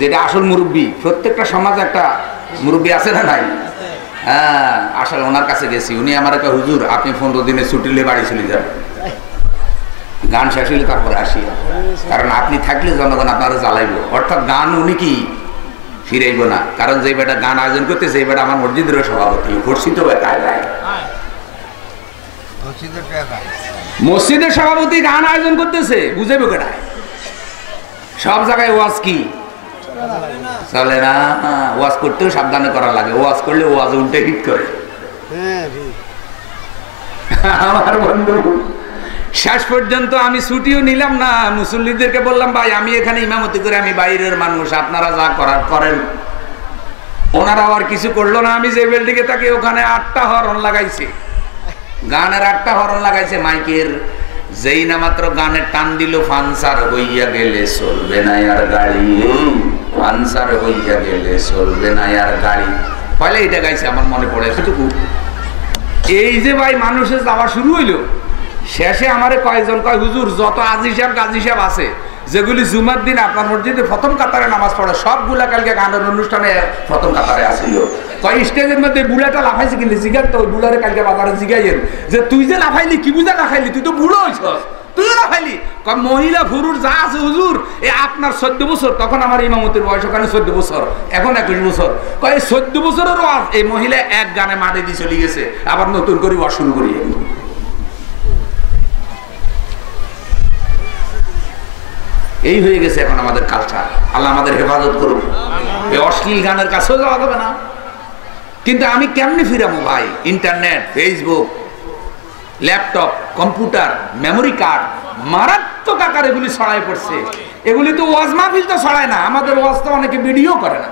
যেটা আসল মুরব্বী, প্রত্যেকটা সমাজে একটা মুরব্বী আছে না নাই? হ্যাঁ, আসলে ওনার কাছে গেছি। উনি আমার একটা হুজুর, আপনি 15 দিনে ছুটি নিয়ে বাড়ি চলে যাবেন, গান শেষ হইলে তারপরে আসি, কারণ আপনি থাকলে জনগণ আপনারা জ্বালাইব। অর্থাৎ গান উনি কি ফিরাইব না, কারণ যে বেটা গান আয়োজন করতেছে এই বেটা আমার মসজিদের সভাপতি, ঘুরছি তো মসজিদের সভাপতি গান আয়োজন করতেছে, বুঝাইব কেটা? সব জায়গায় ওয়াজ কি চলে না, ওয়াজ করতেও সাবধানে করা লাগে। ওয়াজ করলে ওয়াজ উল্টে হিট করে। আমার বন্ধু, শেষ পর্যন্ত আমি ছুটিও নিলাম না, মুসল্লিদেরকে বললাম ভাই আমি এখানে ইমামতি করে, আমি বাইরের মানুষ, আপনারা যা করার করেন। ওনারা আর কিছু করলো না। আমি যে বিল্ডিংয়ে থাকি ওখানে 8টা হরন লাগাইছে, গানের 8টা হরন লাগাইছে মাইকের। যেই না মাত্র গানের টান দিল, ফানসার হইয়া গেলে চলবে না আর গাড়ি, ফানসার হইয়া গেলে চলবে না আর গাড়ি। পয়লা এটা গাইছে, আমার মনে পড়ে এতটুকু। এই যে ভাই মানুষের যাওয়া শুরু হইলো, শেষে আমারে কয়েকজন কয় হুজুর যত আজি সাহেব গাজী সাহেব আছে, যেগুলি জুমার দিন আপনার মসজিদে প্রথম কাতারে নামাজ পড়ে, সবগুলা কালকে গানের অনুষ্ঠানে প্রথম কাতারে আসিল। কয় স্টেজের মধ্যে বুড়াটা লাফাইছে কিনলে জিগার তো ওই বুড়ারে কালকে বাজারে জিগাইয়েন যে তুই যে লাফাইলি কি বুঝা লাফাইলি, তুই তো বুড়ো হইছস, তুইও লাফাইলি। কয় মহিলা পুরুষ যা আছে হুজুর, এ আপনার 14 বছর, তখন আমার ইমামতির বয়স ওখানে 14 বছর, এখন 21 বছর। কয় 14 বছরের ওয়াজ এই মহিলা এক গানে মাঠে দিয়ে চলে গেছে, আবার নতুন করে ওয়াজ শুরু করি। এই হয়ে গেছে এখন আমাদের কালচার। আল্লাহ আমাদের হেফাজত করুন, এই অশ্লীল গানের কাছেও যাওয়া যাবে না। কিন্তু আমি কেমনে ফিরাবো ভাই? Internet, Facebook, laptop, computer, memory card, মারাত্মক আকার এগুলি ছড়াই পড়ছে। এগুলি তো ওয়াজ মাহফিল তো ছড়ায় না, আমাদের ওয়াজ তো অনেকে ভিডিও করে না,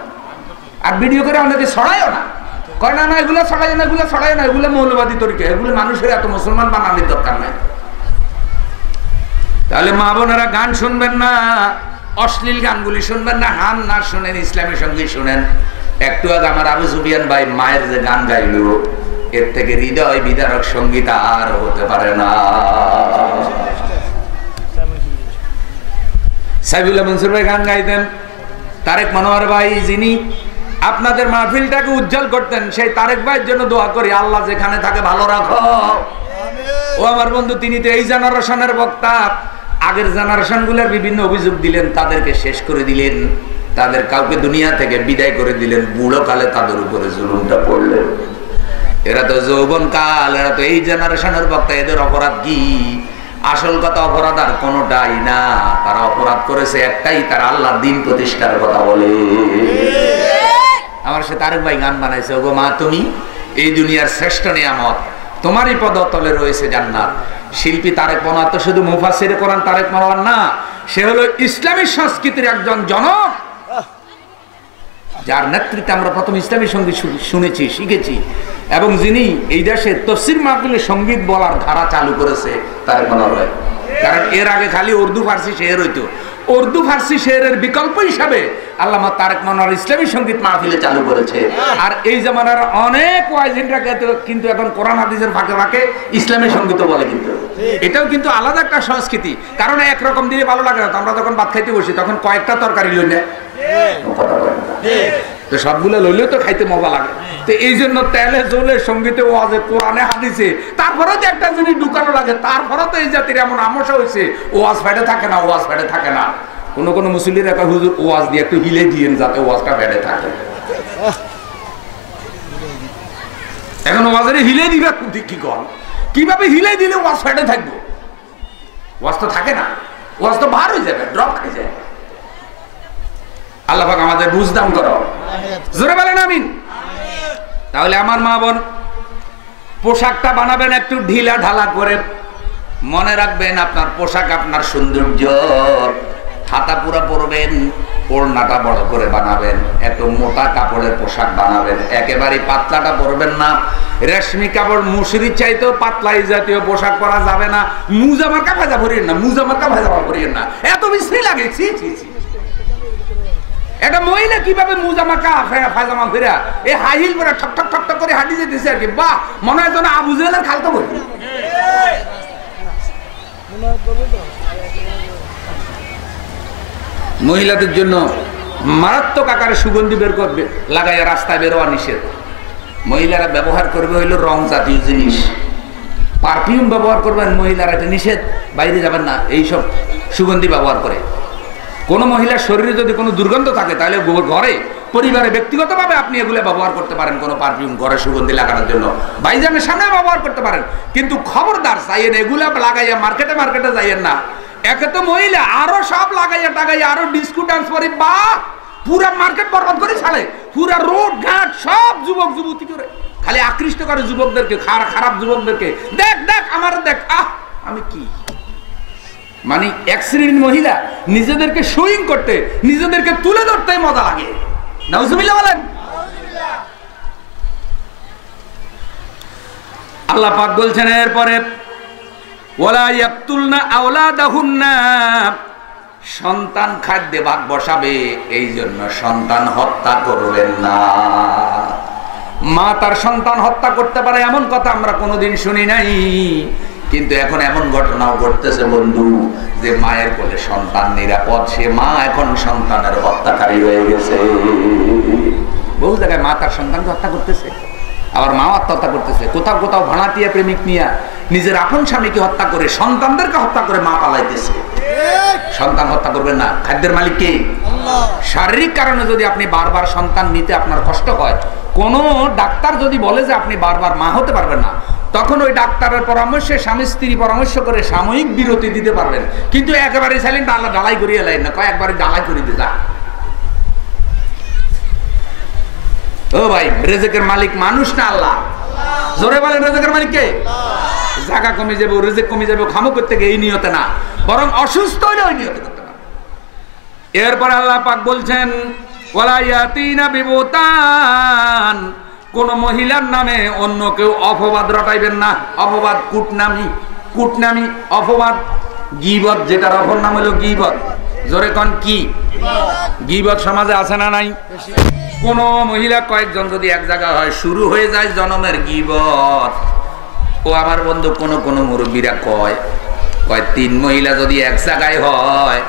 আর ভিডিও করে অনেকে ছড়ায়ও না। কয় না না এগুলো ছড়ায় না, এগুলো ছড়ায় না, এগুলো মৌলবাদী তরিকা, এগুলো মানুষের এত মুসলমান বানানোর দরকার নাই। তাহলে মা বোনেরা গান শুনবেন না, অশ্লীল গানগুলি শুনবেন না, হান না শুনেন, ইসলামী সঙ্গীত শুনেন। একটু আগে আমার আবু সুফিয়ান ভাই মায়ের যে গান গাইল, এর থেকে হৃদয় বিদারক সঙ্গীত আর হতে পারে না। সাইফুল্লাহ মনসুর ভাই গান গাইতেন, তারেক মনোয়ার ভাই যিনি আপনাদের মাহফিলটাকে উজ্জ্বল করতেন, সেই তারেক ভাইয়ের জন্য দোয়া করি, আল্লাহ যেখানে থাকে ভালো রাখো। ও আমার বন্ধু, তিনি তো এই জেনারেশনের বক্তা। আগের জেনারেশন গুলার বিভিন্ন অভিযোগ দিলেন, তাদেরকে শেষ করে দিলেন, তাদের কাউকে দুনিয়া থেকে বিদায় করে দিলেন, বুড়ো কালে তাদের উপরে জুলুমটা পড়লেন। এরা তো যৌবন কাল, এরা তো এই জেনারেশনের বক্তা, এদের অপরাধ কি? আসল কথা অপরাধ আর কোনোটাই না, তারা অপরাধ করেছে একটাই, তারা আল্লাহর দিন প্রতিষ্ঠার কথা বলে। আমার সে তারেক ভাই গান বানাইছে, ওগো মা তুমি এই দুনিয়ার শ্রেষ্ঠ নিয়ামত, তোমারই পদতলে রয়েছে জান্নাত। শিল্পী তারেক মনোয়ার তো শুধু মুফাসসির কোরআন তারেক মনোয়ার না, সে হলো ইসলামী সংস্কৃতির একজন জনক, যার নেতৃত্বে আমরা প্রথম ইসলামী সঙ্গীত শুনেছি, শিখেছি, এবং যিনি এই দেশে তাফসীর মাহফিলে সঙ্গীত বলার ধারা চালু করেছে তারেক মনোয়ার। কারণ এর আগে খালি উর্দু ফার্সি শের হইতো, উর্দু ফার্সি শেরের বিকল্প হিসাবে আল্লামা তারেক মনোয়ার ইসলামী সঙ্গীত মাহফিলে চালু করেছে। আর এই জামানার অনেক ওয়াইজিনরা কিন্তু এখন কোরআন হাদিসের ফাঁকে ফাঁকে ইসলামী সঙ্গীত বলে, কিন্তু এটাও কিন্তু আলাদা একটা সংস্কৃতি। কারণ একরকম দিলে ভালো লাগে না, আমরা যখন ভাত খাইতে বসি তখন কয়েকটা তরকারি লই না, তো সবগুলো লইলেও তো খাইতে মজা লাগে। তো এই জন্য তেলে জলে সঙ্গীতে ওয়াজে কোরআনে হাদিসে তারপরে যে একটা জিনিস ঢুকানো লাগে, তারপরে তো এই জাতির এমন আমসা হয়েছে, ওয়াজ ফেটে থাকে না, ওয়াজ ফেটে থাকে না। কোনো কোনো মুসলিমের একটা হুজুর ওয়াজ দিয়ে একটু হিলে দিয়েন যাতে ওয়াজটা ফেটে থাকে। এখন ওয়াজের হিলে দিবে কি কর, কিভাবে হিলে দিলে ওয়াজ ফেটে থাকবো? ওয়াজ তো থাকে না, ওয়াজ তো বার হয়ে যাবে, ড্রপ খাই যায়। আল্লাহ পাক আমাদের বুঝদান করো, জোরে বলেন আমিন। তাহলে আমার মা বোন, পোশাকটা বানাবেন একটু ঢিলা ঢালা করে, মনে রাখবেন আপনার পোশাক আপনার সৌন্দর্য। হাতা পুরা পরবেন, ওড়নাটা বড় করে বানাবেন, এত মোটা কাপড়ের পোশাক বানাবেন, একেবারে পাতলাটা পরবেন না। রেশমি কাপড় মুসরির চাইতেও পাতলা এই জাতীয় পোশাক পরা যাবে না। মুজামার্কা ভাজা ভরিয়েন না, মুজামার্কা ভাজা ভরিয়েন না, এত বিশ্রী লাগে। ছি ছি ছি, একটা মহিলা কিভাবে মুজামাকা ফাজামা ফেরা এই হাই হিল পরে ঠক ঠক ঠক ঠক করে হাঁটি যেতেছে আর কি, বাহ, মনে হয় যেন আবু জেহেলের খালতো বই। মহিলাদের জন্য মারাত্মক আকারে সুগন্ধি বের করবে লাগাইয়া রাস্তায় বেরোয়া নিষেধ। মহিলারা ব্যবহার করবে হইল রং জাতীয় জিনিস, পারফিউম ব্যবহার করবেন মহিলারা, এটা নিষেধ, বাইরে যাবেন না এইসব সুগন্ধি ব্যবহার করে। কোন মহিলার শরীরে যদি কোনো দুর্গন্ধ থাকে তাহলে ঘরে পরিবারে ব্যক্তিগতভাবে আপনি এগুলো ব্যবহার করতে পারেন, কোনো পারফিউম ঘরে সুগন্ধি লাগানোর জন্য ভাইজানের সামনে ব্যবহার করতে পারেন। কিন্তু খবরদার চাইয়েন এগুলা লাগাইয়া মার্কেটে মার্কেটে যাইয়েন না। একে তো মহিলা আরো সব লাগাইয়া টাগাইয়া আরো ডিস্কো ডান্স করে, বা পুরা মার্কেট বরবাদ করে ছাড়ে, পুরা রোড ঘাট সব যুবক যুবতী করে খালি আকৃষ্ট করে যুবকদেরকে, খারাপ যুবকদেরকে। দেখ দেখ আমার দেখ, আহ আমি কি মানে এক শ্রেণীর মহিলা নিজেদেরকে শোয়িং করতে, নিজেদেরকে তুলে ধরতে মজা লাগে। নাউজুবিল্লাহ বলেন। আল্লাহ পাক বলছেন এরপরে, ওয়ালা ইয়াকতুলনা আওলাদাহুন্না, সন্তান খাদ্যে ভাগ বসাবে, এই জন্য সন্তান হত্যা করবেন না। মা তার সন্তান হত্যা করতে পারে এমন কথা আমরা কোনোদিন শুনি নাই, কিন্তু এখন এমন ঘটনাও ঘটতেছে বন্ধু, যে মায়ের কোলে সন্তান নিরাপদ, সে মা এখন সন্তানের হত্যাকারী হয়ে গেছে। বহু জায়গায় মা তার সন্তানকে হত্যা করতেছে, আবার মাও আত্মহত্যা করতেছে, কোথাও কোথাও ভাড়াটিয়া প্রেমিক নিয়ে নিজের আপন স্বামীকে হত্যা করে সন্তানদেরকে হত্যা করে মা পালাইতেছে। সন্তান হত্যা করবেন না, খাদ্যের মালিক কে? শারীরিক কারণে যদি আপনি বারবার সন্তান নিতে আপনার কষ্ট হয়, কোন ডাক্তার যদি বলে যে আপনি বারবার মা হতে পারবেন না, তখন ওই ডাক্তারের পরামর্শে স্বামী স্ত্রী পরামর্শ করে সাময়িক বিরতি দিতে পারবেন, কিন্তু একেবারে চাইলেন ডালাই করিয়ে লাইন না, কয়েকবারে ডালাই করে দিয়ে যা। ও ভাই, রেজেকের মালিক মানুষ না আল্লাহ? জোরে বলেন, রেজেকের মালিক কে? জায়গা কমে যাবে, রেজেক কমে যাবে, খামো করতে গিয়ে এই নিয়তে না, বরং অসুস্থ হলে ওই নিয়তে করতে না। এরপর আল্লাহ পাক বলছেন ওয়ালা ইয়াতিনা বিবুতান, কোন মহিলার নামে অন্য কেউ অপবাদ রটাইবেন না। অপবাদ কুটনামি অপবাদ, গীবত, যেটার অপর নাম হলো গীবত। জোরে কোন কি? গীবত সমাজে আছে না নাই? কোন মহিলা কয়েকজন যদি এক জায়গা হয়, শুরু হয়ে যায় জনমের গীবত। ও আমার বন্ধু, কোন মুরব্বীরা কয় 3 মহিলা যদি এক জায়গায় হয়,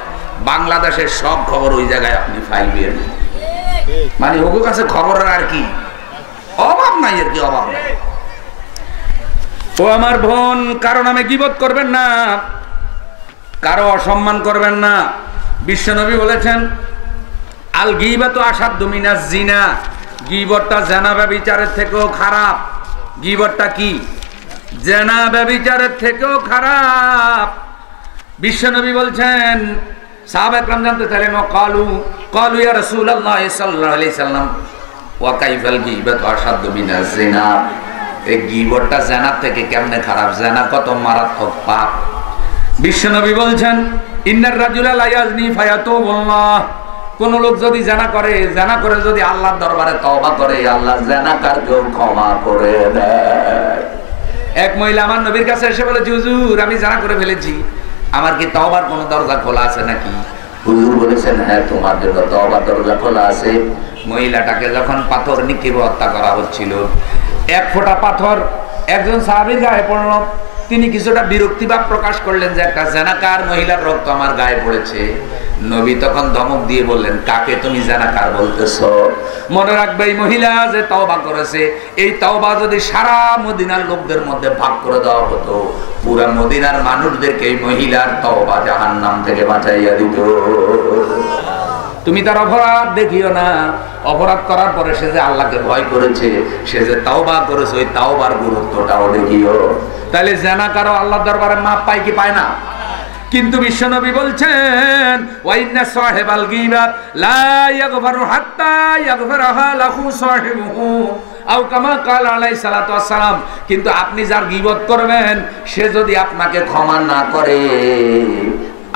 বাংলাদেশের সব খবর ওই জায়গায় আপনি পাইবেন। মানে ওর কাছে খবরের আর কি অভাব নাই, আর কি অভাব নাই। ও আমার বোন, কারো নামে গীবত করবেন না, কারো অসম্মান করবেন না। বিশ্বনবী বলেছেন আল গীবাতু আশাদ্দু মিনাজ জিনা, গীবতটা জিনা ব্যভিচারের থেকেও খারাপ। গীবতটা কি? জিনা ব্যভিচারের থেকেও খারাপ। বিশ্বনবী বলছেন, সাহাবা একরাম জানতে চাইলেন, ক্বালু ইয়া রাসূলুল্লাহ সাল্লাল্লাহু আলাইহি সাল্লাম ওয়া কাইফাল গীবাতু আশাদ্দু মিনাজ জিনা, এই গীবতটা জিনা থেকে কেমনে খারাপ? জিনা কত মারাত্মক পাপ। বিশ্বনবী বলছেন ইন্নার রাজুলা লা ইয়াজনি ফায়াতুবুল্লাহ, কোন লোক যদি জিনা করে যদি আল্লাহর দরবারে তওবা করে, আল্লাহ জিনাকারকেও ক্ষমা করে দেয়। এক মহিলা আমার নবীর কাছে এসে বলেছে, হুজুর আমি জিনা করে ফেলেছি, আমার কি তওবার কোনো দরজা খোলা আছে নাকি? হুজুর বলেছেন, হ্যাঁ তোমার জন্য তওবার দরজা খোলা আছে। মহিলাটাকে যখন পাথর নিক্ষেপে হত্যা করা হচ্ছিল, এক ফোঁটা পাথর একজন সাহাবীর গায়ে পড়ল। তিনি কিছুটা বিরক্তিভাব প্রকাশ করলেন যে একটা জিনাকার মহিলার রক্ত আমার গায়ে পড়েছে। নবী তখন ধমক দিয়ে বললেন, কাকে তুমি জিনাকার বলতেছো? মনে রাখবে, এই মহিলা যে তওবা করেছে, এই তওবা যদি সারা মদিনার লোকদের মধ্যে ভাগ করে দেওয়া হতো, পুরা মদিনার মানুষদেরকে এই মহিলার তওবা জাহান্নাম থেকে বাঁচাইয়া দিত। তুমি তার অপরাধ দেখিও না, অপরাধ করার পরে সে যে আল্লাহকে ভয় করেছে, সে যে তাওবা করেছে, ওই তাওবার গুরুত্বটাও দেখিও। তাহলে জিনাকারও আল্লাহর দরবারে মাপ পায় কি পায় না? কিন্তু বিশ্বনবী বলছেন ওয়াইন্না সাহিবাল গীবাত লা ইয়াগফিরু হাত্তা ইয়াগফিরাহা লাহু সাহিবুহু, আও কামা ক্বাল আলাইহিস সালাতু ওয়াস সালাম, কিন্তু আপনি যার গীবত করবেন, সে যদি আপনাকে ক্ষমা না করে,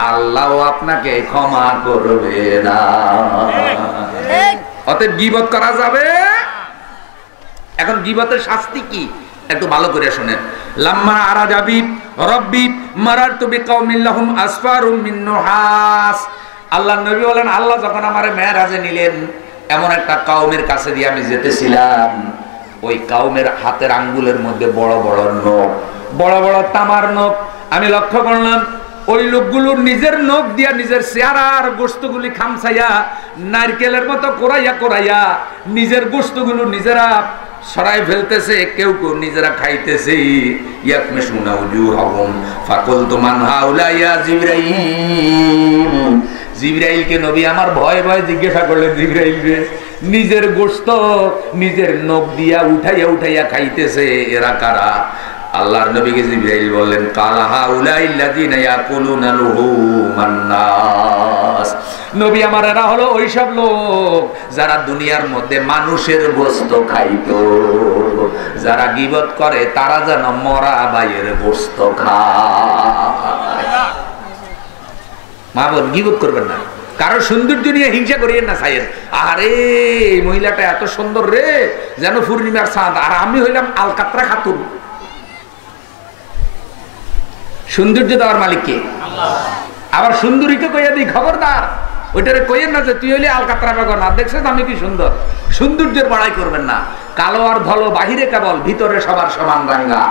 আল্লাহও আপনাকে ক্ষমা করবে না। অতএব গীবত করা যাবে। এখন গীবতের শাস্তি কি একটু ভালো করে শুনেন। লাম্মা আরাজাবি রব্বি মারারতু বিকাউমিন লাহুম আসফারুম মিন নুহাস, আল্লাহর নবী বলেন, আল্লাহ যখন আমারে মেরাজে নিলেন, এমন একটা কওমের কাছে দিয়ে আমি যেতেছিলাম, ওই কওমের হাতের আঙ্গুলের মধ্যে বড় বড় নখ, বড় বড় তামার নখ। আমি লক্ষ্য করলাম ওই লোকগুলোর নিজের নখ দিয়া নিজের চেহারার গোশতগুলি খামছাইয়া নারকেলের মতো কোরাইয়া নিজের গোশতগুলো নিজেরা সরাই ফেলতেছে, কেউ কেউ নিজেরা খাইতেছে। ইয়াকমিশুনা উজুহাহুম ফাকুলতু মান হাউলা ইয়া জিবরাইল, জিবরাইলকে নবী আমার ভয়ে ভয়ে জিজ্ঞাসা করলেন, জিবরাইল রে, নিজের গোশত নিজের নখ দিয়া উঠাইয়া খাইতেছে, এরা কারা? আল্লাহর নবীকে জিবরাইল বললেন, কালা হাউলাইল্লাযিনা ইয়াকুলুনা লুহুমান নাস, নবী আমার, এরা হলো ওইসব লোক যারা দুনিয়ার মধ্যে মানুষের গোশত খাইতো। যারা গীবত করে তারা যেন মরা বাইয়ের গোশত খায়। মা বোন, গীবত করবেন না, কারো সৌন্দর্য নিয়ে হিংসা করিয়েন না। সাইয়ের, আরে এই মহিলাটা এত সুন্দর রে, যেন পূর্ণিমার চাঁদ, আর আমি হইলাম আলকাতরা খাতুন। সৌন্দর্য দেওয়ার মালিক কে? আবার সুন্দরীকে কইয়া দিই, খবরদার ওইটারে কইয়েন না যে তুই হইলে আলকাতরা বেগর না, দেখছেন আমি কি সুন্দর। সৌন্দর্যের বড়াই করবেন না। কালো আর ধলো বাহিরে কেবল, ভিতরে সবার সমান রাঙ্গা।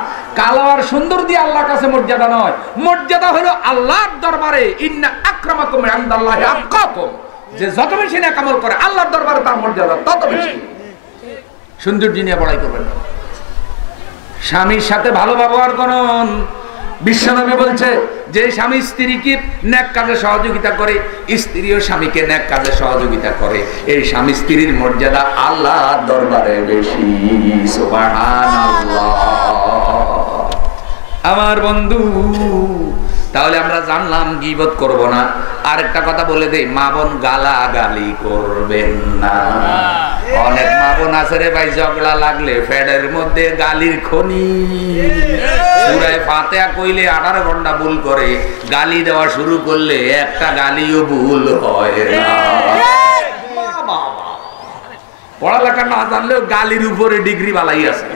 কালো আর সুন্দর দিয়ে আল্লাহর কাছে মর্যাদা নয়, মর্যাদা হলো আল্লাহর দরবারে ইন্না আকরামাকুম ইনদাল্লাহি আতকাকুম, যে যত বেশি নেক আমল করে আল্লাহর দরবারে তার মর্যাদা তত বেশি। সৌন্দর্য নিয়ে বড়াই করবেন না। স্বামীর সাথে ভালো ব্যবহার করুন। বিশ্বনবী বলছে যে স্বামী স্ত্রীকে নেক কাজে সহযোগিতা করে, স্ত্রীও স্বামীকে নেক কাজে সহযোগিতা করে, এই স্বামী স্ত্রীর মর্যাদা আল্লাহর দরবারে বেশি। সুবহানাল্লাহ। আমার বন্ধু, তাহলে আমরা জানলাম গীবত করব না। আরেকটা কথা বলে দেই, মা বোন গালাগালি করবেন না। অনেক মা বোন আছে রে ভাই, ঝগড়া লাগলে ফেডের মধ্যে গালির খনি। সূরা ফাতিহা কইলে 18 ঘন্টা ভুল করে, গালি দেওয়া শুরু করলে একটা গালিও ভুল হয় না। পড়ালেখা না জানলেও গালির উপরে ডিগ্রি বালাই আছে।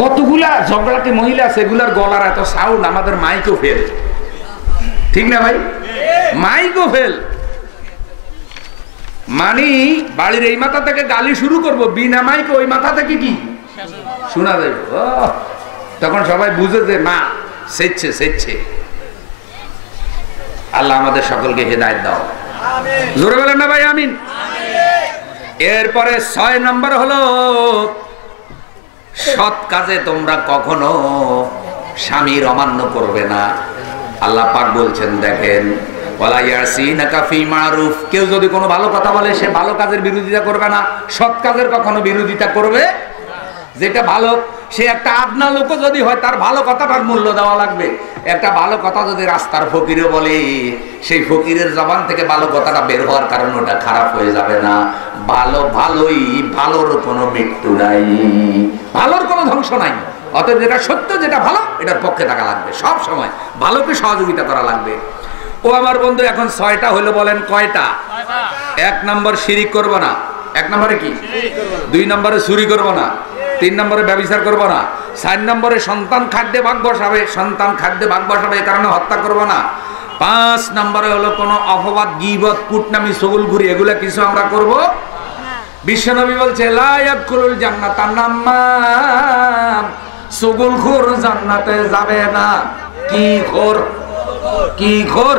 কতগুলা ঝগড়াতে মহিলা আছে, এগুলার গলার এত সাউন্ড, আমাদের মাইকও ফেল। ঠিক না ভাই? মাইকও ফেল। মানে বাড়ির এই মাথা থেকে গালি শুরু করব, বিনা মাইকে ওই মাথা থেকে কি শোনা যাবে। তখন সবাই বুঝে যে মা সেচ্ছে সেচ্ছে। আল্লাহ আমাদের সকলকে হেদায়েত দাও। জোরে বলেন না ভাই আমিন। এরপরে 6 নম্বর হলো সৎ কাজে তোমরা কখনো স্বামীর অমান্য করবে না। আল্লাহ পাক বলছেন, দেখেন, ওয়ালা ইয়াসিনাকা ফি মারুফ, কেউ যদি কোনো ভালো কথা বলে সে ভালো কাজের বিরোধিতা করবে না, সৎ কাজের কখনো বিরোধিতা করবে। যেটা ভালো, সে একটা আদনা লোক যদি হয়, তার ভালো কথাটার মূল্য দেওয়া লাগবে। একটা ভালো কথা যদি রাস্তার ফকিরে বলে, সেই ফকিরের জবান থেকে ভালো কথাটা বের হওয়ার কারণে ওটা খারাপ হয়ে যাবে না। ভালো ভালোই, ভালোর কোনো মৃত্যু নাই, ভালোর কোনো ধ্বংস নাই। অতএব যেটা সত্য, যেটা ভালো, এটার পক্ষে থাকা লাগবে। সব সময় ভালোকে সহযোগিতা করা লাগবে। ও আমার বন্ধু, এখন 6টা হলো, বলেন কয়টা? 1 নম্বর শিরিক করব না। 1 নম্বরে কি? 2 নম্বরে চুরি করব না। 3 নম্বরে ব্যভিচার করব না। 4 নম্বরে সন্তান খাদ্যে ভাগ বসাবে, সন্তান খাদ্যে ভাগ বসাবে, এই কারণে হত্যা করব না। 5 নম্বরে হলো কোনো অপবাদ, গীবত, কুটনামি, চগলখুরি, এগুলা কিছু আমরা করব। বিশ্বনবী বলছে, লা ইয়াদখুলুল জান্নাতা নাম্মাম, চগলখোর জান্নাতে যাবে না। কি খোর? কি খোর?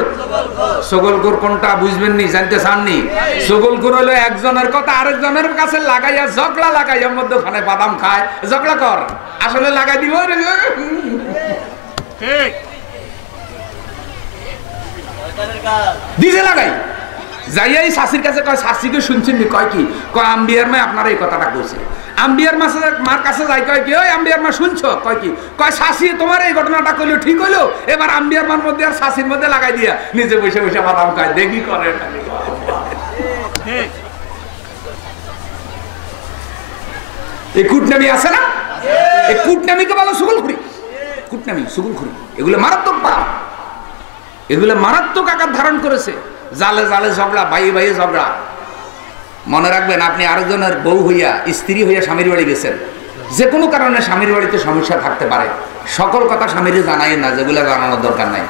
চগলখোর কোনটা বুঝবেন নি, জানতে চাননি? চগলখোর হলো একজনের কথা আরেকজনের কাছে লাগাইয়া, ঝগড়া লাগাইয়া মধ্যখানে বাদাম খায়। ঝগড়া কর, আসলে লাগাই দিব ঠিক দিছে লাগাই যাইয়াই শাশির কাছে কয়, শাশিকে শুনছেন নি? কয় কি? কয় আম্বিয়ার মা আপনারা এই কথাটা কইছে। আম্বিয়ার মার কাছে যাই, কয় কি? ওই আম্বিয়ার মা শুনছো? কয় কি? কয় শাশি তোমার এই ঘটনাটা কইলো ঠিক হইলো, এবার আম্বিয়ার মার মধ্যে আর শাশির মধ্যে লাগাই দিয়া নিজে বসে বসে বাদাম খায়। দেখি করে এই কুটনামি আছে না? এই কুটনামিকে বলো চগলখুরি। কুটনামি, চগলখুরি, এগুলো মারাত্মক পাপ, এগুলো মারাত্মক আকার ধারণ করেছে। জালে জালে ঝগড়া, ভাইয়ে ভাইয়ে ঝগড়া। মনে রাখবেন, আপনি আরেকজনের বউ হইয়া, স্ত্রী হইয়া স্বামীর বাড়ি গেছেন, যে কোনো কারণে স্বামীর বাড়িতে সমস্যা থাকতে পারে। সকল কথা স্বামীরে জানাই না, যেগুলো জানানোর দরকার নাই।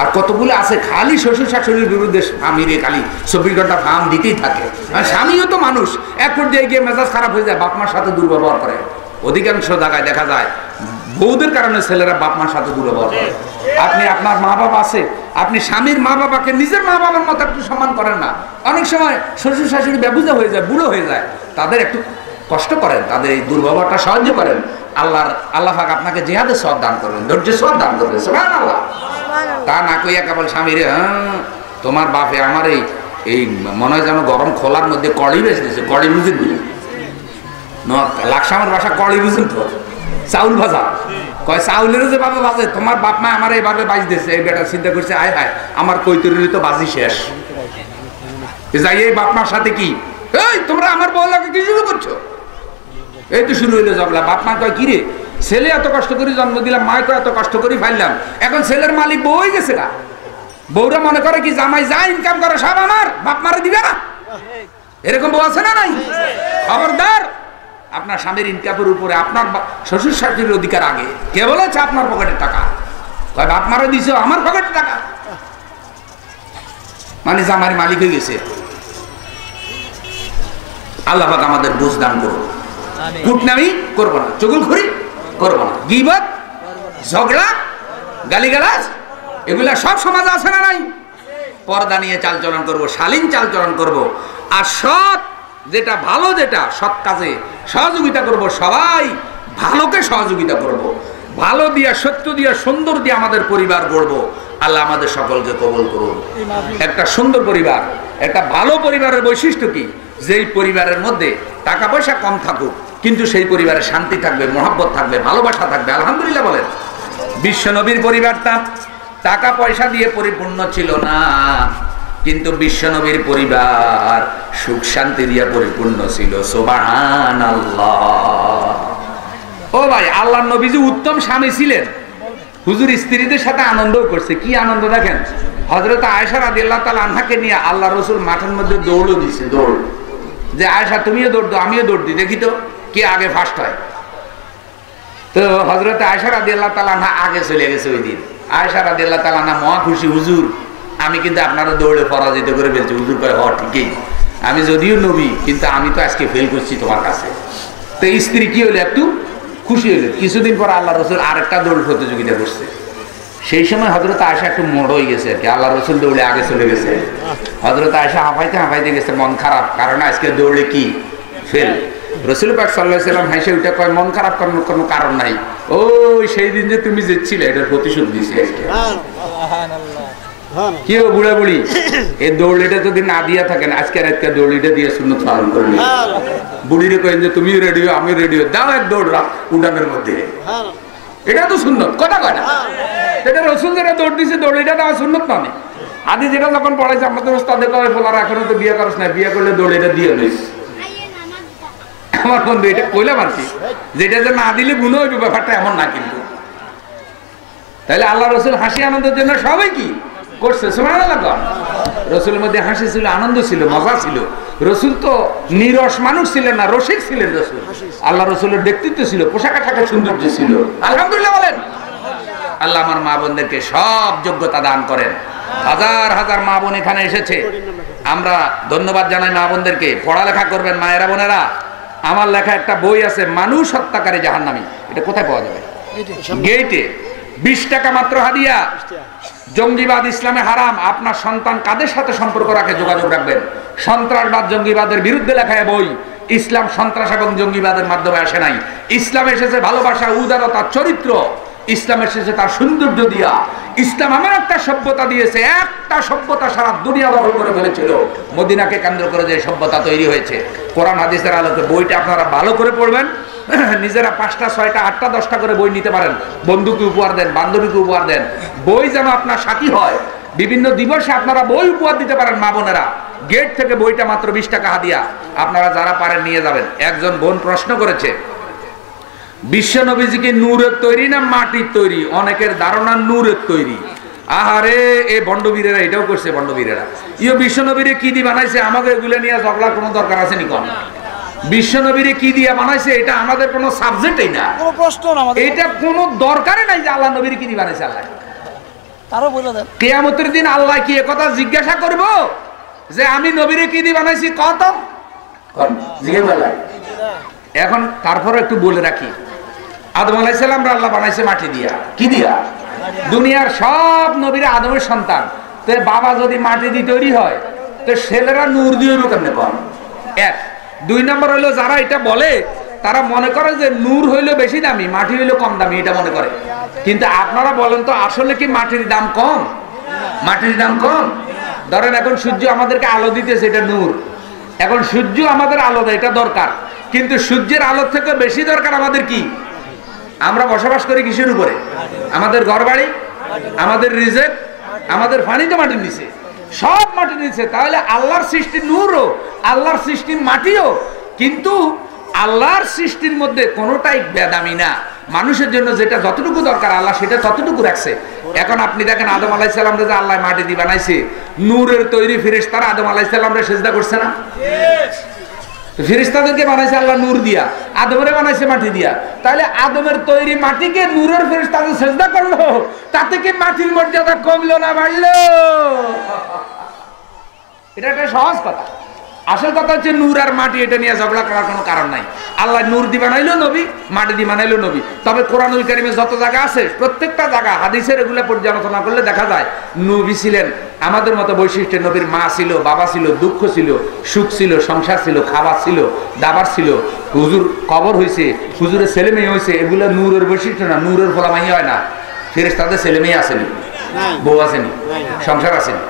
আর কতগুলো আছে খালি শ্বশুর শাশুড়ির বিরুদ্ধে স্বামীরে খালি 24 ঘন্টা ফার্ম দিতেই থাকে। আর স্বামীও তো মানুষ, এক পর্যায়ে গিয়ে মেজাজ খারাপ হয়ে যায়, বাপ মার সাথে দুর্ব্যবহার করে। অধিকাংশ জায়গায় দেখা যায় বউদের কারণে ছেলেরা বাপ মার সাথে দুর্ব্যবহার করে। আপনি, আপনার মা বাবা আছে, আপনি স্বামীর মা বাবাকে নিজের মা বাবার মতো একটু সম্মান করেন না। অনেক সময় শ্বশুর শাশুড়ি ব্যবুঝা হয়ে যায়, বুড়ো হয়ে যায়, তাদের একটু কষ্ট করেন, তাদের এই দুর্ব্যবহারটা সাহায্য করেন। আল্লাহ পাক আপনাকে জিহাদের সওয়াব দান করবেন, ধৈর্যের সওয়াব দান করবেন। সুবহানাল্লাহ। তা না কইয়া কেবল স্বামীরে, তোমার বাপে আমার এই মনে হয় যেন গরম খোলার মধ্যে কড়ি বেঁচে দিয়েছে। কড়ি বুঝেন নি? লাকসামের বাসা কড়ি বুঝেন তো? চাউল ভাজা। কয় চাউলেরও যে ভাবে বাজে, তোমার বাপ মা আমার এইভাবে বাজি দিয়েছে। এই বেটা চিন্তা করছে, আয় হায় আমার কৈতরেরই তো বাজি শেষ। যাই এই বাপ মার সাথে কি, এই তোমরা আমার বউলাকে কি শুরু করছো? এই তো শুরু হইলো ঝগড়া। বাপ মা কয়, কিরে ছেলে এত কষ্ট করে জন্ম দিলাম, মাকে এত কষ্ট করে ফাইলাম, এখন ছেলের মালিক বউ হয়ে গেছে না। বউরা মনে করে কি জামাই যা ইনকাম করে সব আমার, বাপ মারে দিবে না। এরকম বউ আছে না নাই? খবরদার, আপনার স্বামীর ইনকামের উপরে আপনার শ্বশুর শাশুড়ির অধিকার আগে। কে বলেছে আপনার পকেটের টাকা? কয় বাপ মারে দিছো, আমার পকেটের টাকা, মানে জামাইয়ের মালিক হয়ে গেছে। আল্লাহ পাক আমাদের বুঝ দান করুন। কুটনামি করবো না, চগলখুরি করবো না, গীবত, ঝগড়া, গালিগালাজ, এগুলা সব সমাজে আছে না নাই? পর্দা নিয়ে চালচলন করব, শালীন চালচলন করব, আর সৎ যেটা ভালো, যেটা সৎ কাজে সহযোগিতা করব, সবাই ভালোকে সহযোগিতা করব, ভালো দিয়া সত্য দিয়া সুন্দর দিয়ে আমাদের পরিবার গড়ব। আল্লাহ আমাদের সকলকে কবুল করুন। একটা সুন্দর পরিবার, একটা ভালো পরিবারের বৈশিষ্ট্য কি? যেই পরিবারের মধ্যে টাকা পয়সা কম থাকুক কিন্তু সেই পরিবারে শান্তি থাকবে, মহব্বত থাকবে, ভালোবাসা থাকবে। আলহামদুলিল্লাহ বলেন। বিশ্বনবীর পরিবারটা টাকা পয়সা দিয়ে পরিপূর্ণ ছিল না, কিন্তু বিশ্বনবীর পরিবার সুখ শান্তি দিয়ে পরিপূর্ণ ছিল। সুবহানাল্লাহ। ও ভাই, আল্লাহর নবী যে উত্তম স্বামী ছিলেন, হুজুর স্ত্রীদের সাথে আনন্দও করছে। কি আনন্দ দেখেন, হযরত আয়েশা রাদিয়াল্লাহু তাআলা আনহাকে নিয়ে আল্লাহ রাসূল মাঠের মধ্যে দৌড়ও দিছে, দৌড়, যে আয়েশা তুমিও দৌড় দাও, আমিও দৌড় দিই, দেখি তো কে আগে ফার্স্ট হয়। তো হযরত আয়েশা রাদিয়াল্লাহু তাআলা আনহা আগে চলে গেছে ওই দিন। আয়েশা রাদিয়াল্লাহু তাআলা আনহা মহা খুশি, হুজুর আমি কিন্তু আপনারা দৌড়ে পরাজিত করে ফেলছি। হুজুর কয়, হ ঠিকই, আমি যদিও নবী কিন্তু আমি তো আজকে ফেল করছি তোমার কাছে। তো স্ত্রী কি হলো, একটু খুশি হইল। কিছুদিন পর আল্লাহ রসুল আরেকটা দৌড় প্রতিযোগিতা করছে। সেই সময় হযরত আয়েশা একটু মোড় হয়ে গেছে আর কি, আল্লাহ রসুল দৌড়ে আগে চলে গেছে। হযরত আয়েশা হাঁপাইতে হাঁপাইতে গেছে, মন খারাপ, কারণ আজকে দৌড়ে কি ফেল। রসুল পাক সাল্লাল্লাহু আলাইহি সাল্লাম হাসে উঠে কয়, মন খারাপ করার কোনো কারণ নাই, ওই সেই দিন যে তুমি যেছিলে এটার প্রতিশোধ দিছি আজকে। কি ও বুড়া বুড়ি, এই দৌড়িটা যদি না দিয়া থাকেন আজকে রাতকে দৌড়িটা দিয়ে সুন্নত পালন করবে। বুড়িরে কইন যে তুমি রেডিও আমি রেডিও, দাও এক দৌড় উঠানের মধ্যে, এটা তো সুন্নত, কথা কয় না? এটা রসুল যেটা দৌড় দিছে দৌড়িটা দেওয়া সুন্নত নয়। আদি যেটা যখন পড়াইছে আমাদের ওস্তাদে কয়, বলার এখনো তো বিয়ে করছ না, বিয়ে করলে দৌড়িটা দিয়ে লইস। আমার বন্ধু এটা কইলাম আর কি, যেটা যে না দিলে গুণ হইবে ব্যাপারটা এমন না কিন্তু। তাহলে আল্লাহ রসুল হাসি আনন্দের জন্য সবাই কি করছে, সুবহানাল্লাহ। রসুলের মধ্যে হাসি ছিল, আনন্দ ছিল, মজা ছিল। রসুল তো নিরস মানুষ ছিলেন না, রসিক ছিলেন রসুল। আল্লাহ রসুলের ব্যক্তিত্ব ছিল, পোশাক আশাকের সৌন্দর্য ছিল। আলহামদুলিল্লাহ বলেন। আল্লাহ আমার মা বোনদেরকে সব যোগ্যতা দান করেন। হাজার হাজার মা বোন এখানে এসেছে, আমরা ধন্যবাদ জানাই মা বোনদেরকে। পড়ালেখা করবেন মায়েরা বোনেরা। আমার লেখা একটা বই আছে, মানুষ হত্যাকারী জাহান্নামী। এটা কোথায় পাওয়া যাবে? গেটে। 20 টাকা মাত্র হাদিয়া। জঙ্গিবাদ ইসলামে হারাম। আপনার সন্তান কাদের সাথে সম্পর্ক রাখে যোগাযোগ রাখবেন। সন্ত্রাসবাদ জঙ্গিবাদের বিরুদ্ধে লেখা বই। ইসলাম সন্ত্রাস এবং জঙ্গিবাদের মাধ্যমে আসে নাই। ইসলাম এসেছে ভালোবাসা, উদারতা, চরিত্র। ইসলাম এসেছে তার সৌন্দর্য দিয়া। ইসলাম এমন একটা সভ্যতা দিয়েছে, একটা সভ্যতা সারা দুনিয়া দখল করে ফেলেছিল। মদিনাকে কেন্দ্র করে যে সভ্যতা তৈরি হয়েছে, কোরআন হাদিসের আলোকে বইটা আপনারা ভালো করে পড়বেন। নিজেরা 5টা 6টা 8টা 10টা করে বই নিতে পারেন। বন্ধুকে উপহার দেন, বান্ধবীকে উপহার দেন। বই যেন আপনার সাথী হয়। বিভিন্ন দিবসে আপনারা বই উপহার দিতে পারেন মা বোনেরা। গেট থেকে বইটা মাত্র 20 টাকা হাদিয়া। আপনারা যারা পারেন নিয়ে যাবেন। একজন বোন প্রশ্ন করেছে, বিশ্ব নবীজি কি নূরের তৈরি না মাটির তৈরি? অনেকের ধারণা নূরের তৈরি। আহারে, এই বন্ডবীরেরা এটাও করছে। বন্ডবীরেরা ইয়ে বিশ্ব নবীরে কি দিয়ে বানাইছে, আমাদের এগুলো নিয়ে ঝগড়ার কোনো দরকার আছে নি? কোন বিশ্ব নবীরে কি দিয়ে বানাইছে এটা আমাদের কোনো সাবজেক্টই না, কোনো প্রশ্ন না, এটা কোনো দরকারই নাই যে আল্লাহ নবীরে কি দিয়ে বানাইছে। আল্লাহ তারও বলে দেন, কিয়ামতের দিন আল্লাহ কি একথা জিজ্ঞাসা করব যে আমি নবীরে কি দিয়ে বানাইছি? কত জিজ্ঞাসা। এখন তারপরে একটু বলে রাখি, আদম আলাইহিস সালাম আল্লাহ বানাইছে মাটি দিয়া। কি দিয়া? দুনিয়ার সব নবীরা আদমের সন্তান। তো বাবা যদি মাটি দিয়ে তৈরি হয়, তো ছেলেরা নূর দিয়ে কেমনে কম? 1 2 নম্বর হইলো, যারা এটা বলে তারা মনে করে যে নূর হইলো বেশি দামি, মাটি হইলো কম দামি, এটা মনে করে। কিন্তু আপনারা বলেন তো, আসলে কি মাটির দাম কম? মাটির দাম কম? ধরেন এখন সূর্য আমাদেরকে আলো দিতেছে, এটা নূর। এখন সূর্য আমাদের আলো দেয়, এটা দরকার। কিন্তু সূর্যের আলোর থেকে বেশি দরকার আমাদের কি? আমরা বসবাস করি কিসের উপরে? আমাদের ঘরবাড়ি, আমাদের রিজেক, আমাদের পানি তো মাটির নিচে, সব মাটির নিচে। তাহলে আল্লাহর সৃষ্টি নূরও, আল্লাহর সৃষ্টি মাটিও। কিন্তু আল্লাহর সৃষ্টির মধ্যে কোনোটাই বেদামি না। মানুষের জন্য যেটা যতটুকু দরকার আল্লাহ সেটা ততটুকু রাখছে। এখন আপনি দেখেন, আদম আলাইহিস সালাম যে আল্লাহ মাটি দিয়ে বানাইছে, নূরের তৈরি ফেরেশতারা আদম আলাইহিস সালামকে সিজদা করছে না? ফেরেশতাদেরকে বানাইছে আল্লাহ নূর দিয়া, আদমের বানাইছে মাটি দিয়া। তাহলে আদমের তৈরি মাটিকে নূরের ফেরেশতাদের সিজদা করলো, তাতে কি মাটির মর্যাদা কমলো না বাড়লো? এটা একটা সহজ কথা। আসল কথা হচ্ছে নূর আর মাটি, এটা নিয়ে ঝগড়া করার কোনো কারণ নাই। আল্লাহ নূর দিয়ে বানাইলো নবী, মাটি দিয়ে বানাইলো নবী। তবে কোরআনুল কারীমে যত জায়গা আছে প্রত্যেকটা জায়গা হাদিসের এগুলো পর্যালোচনা করলে দেখা যায় নবী ছিলেন আমাদের মতো বৈশিষ্ট্য। নবীর মা ছিল, বাবা ছিল, দুঃখ ছিল, সুখ ছিল, সংসার ছিল, খাবার ছিল, দাবার ছিল, হুজুর কবর হয়েছে, হুজুরের ছেলে মেয়ে হয়েছে, এগুলো নূরের বৈশিষ্ট্য না। নূরের ফলা মাই হয় না। ফেরেশতাদের ছেলে মেয়ে আসেনি, বউ আসেনি, সংসার আসেনি,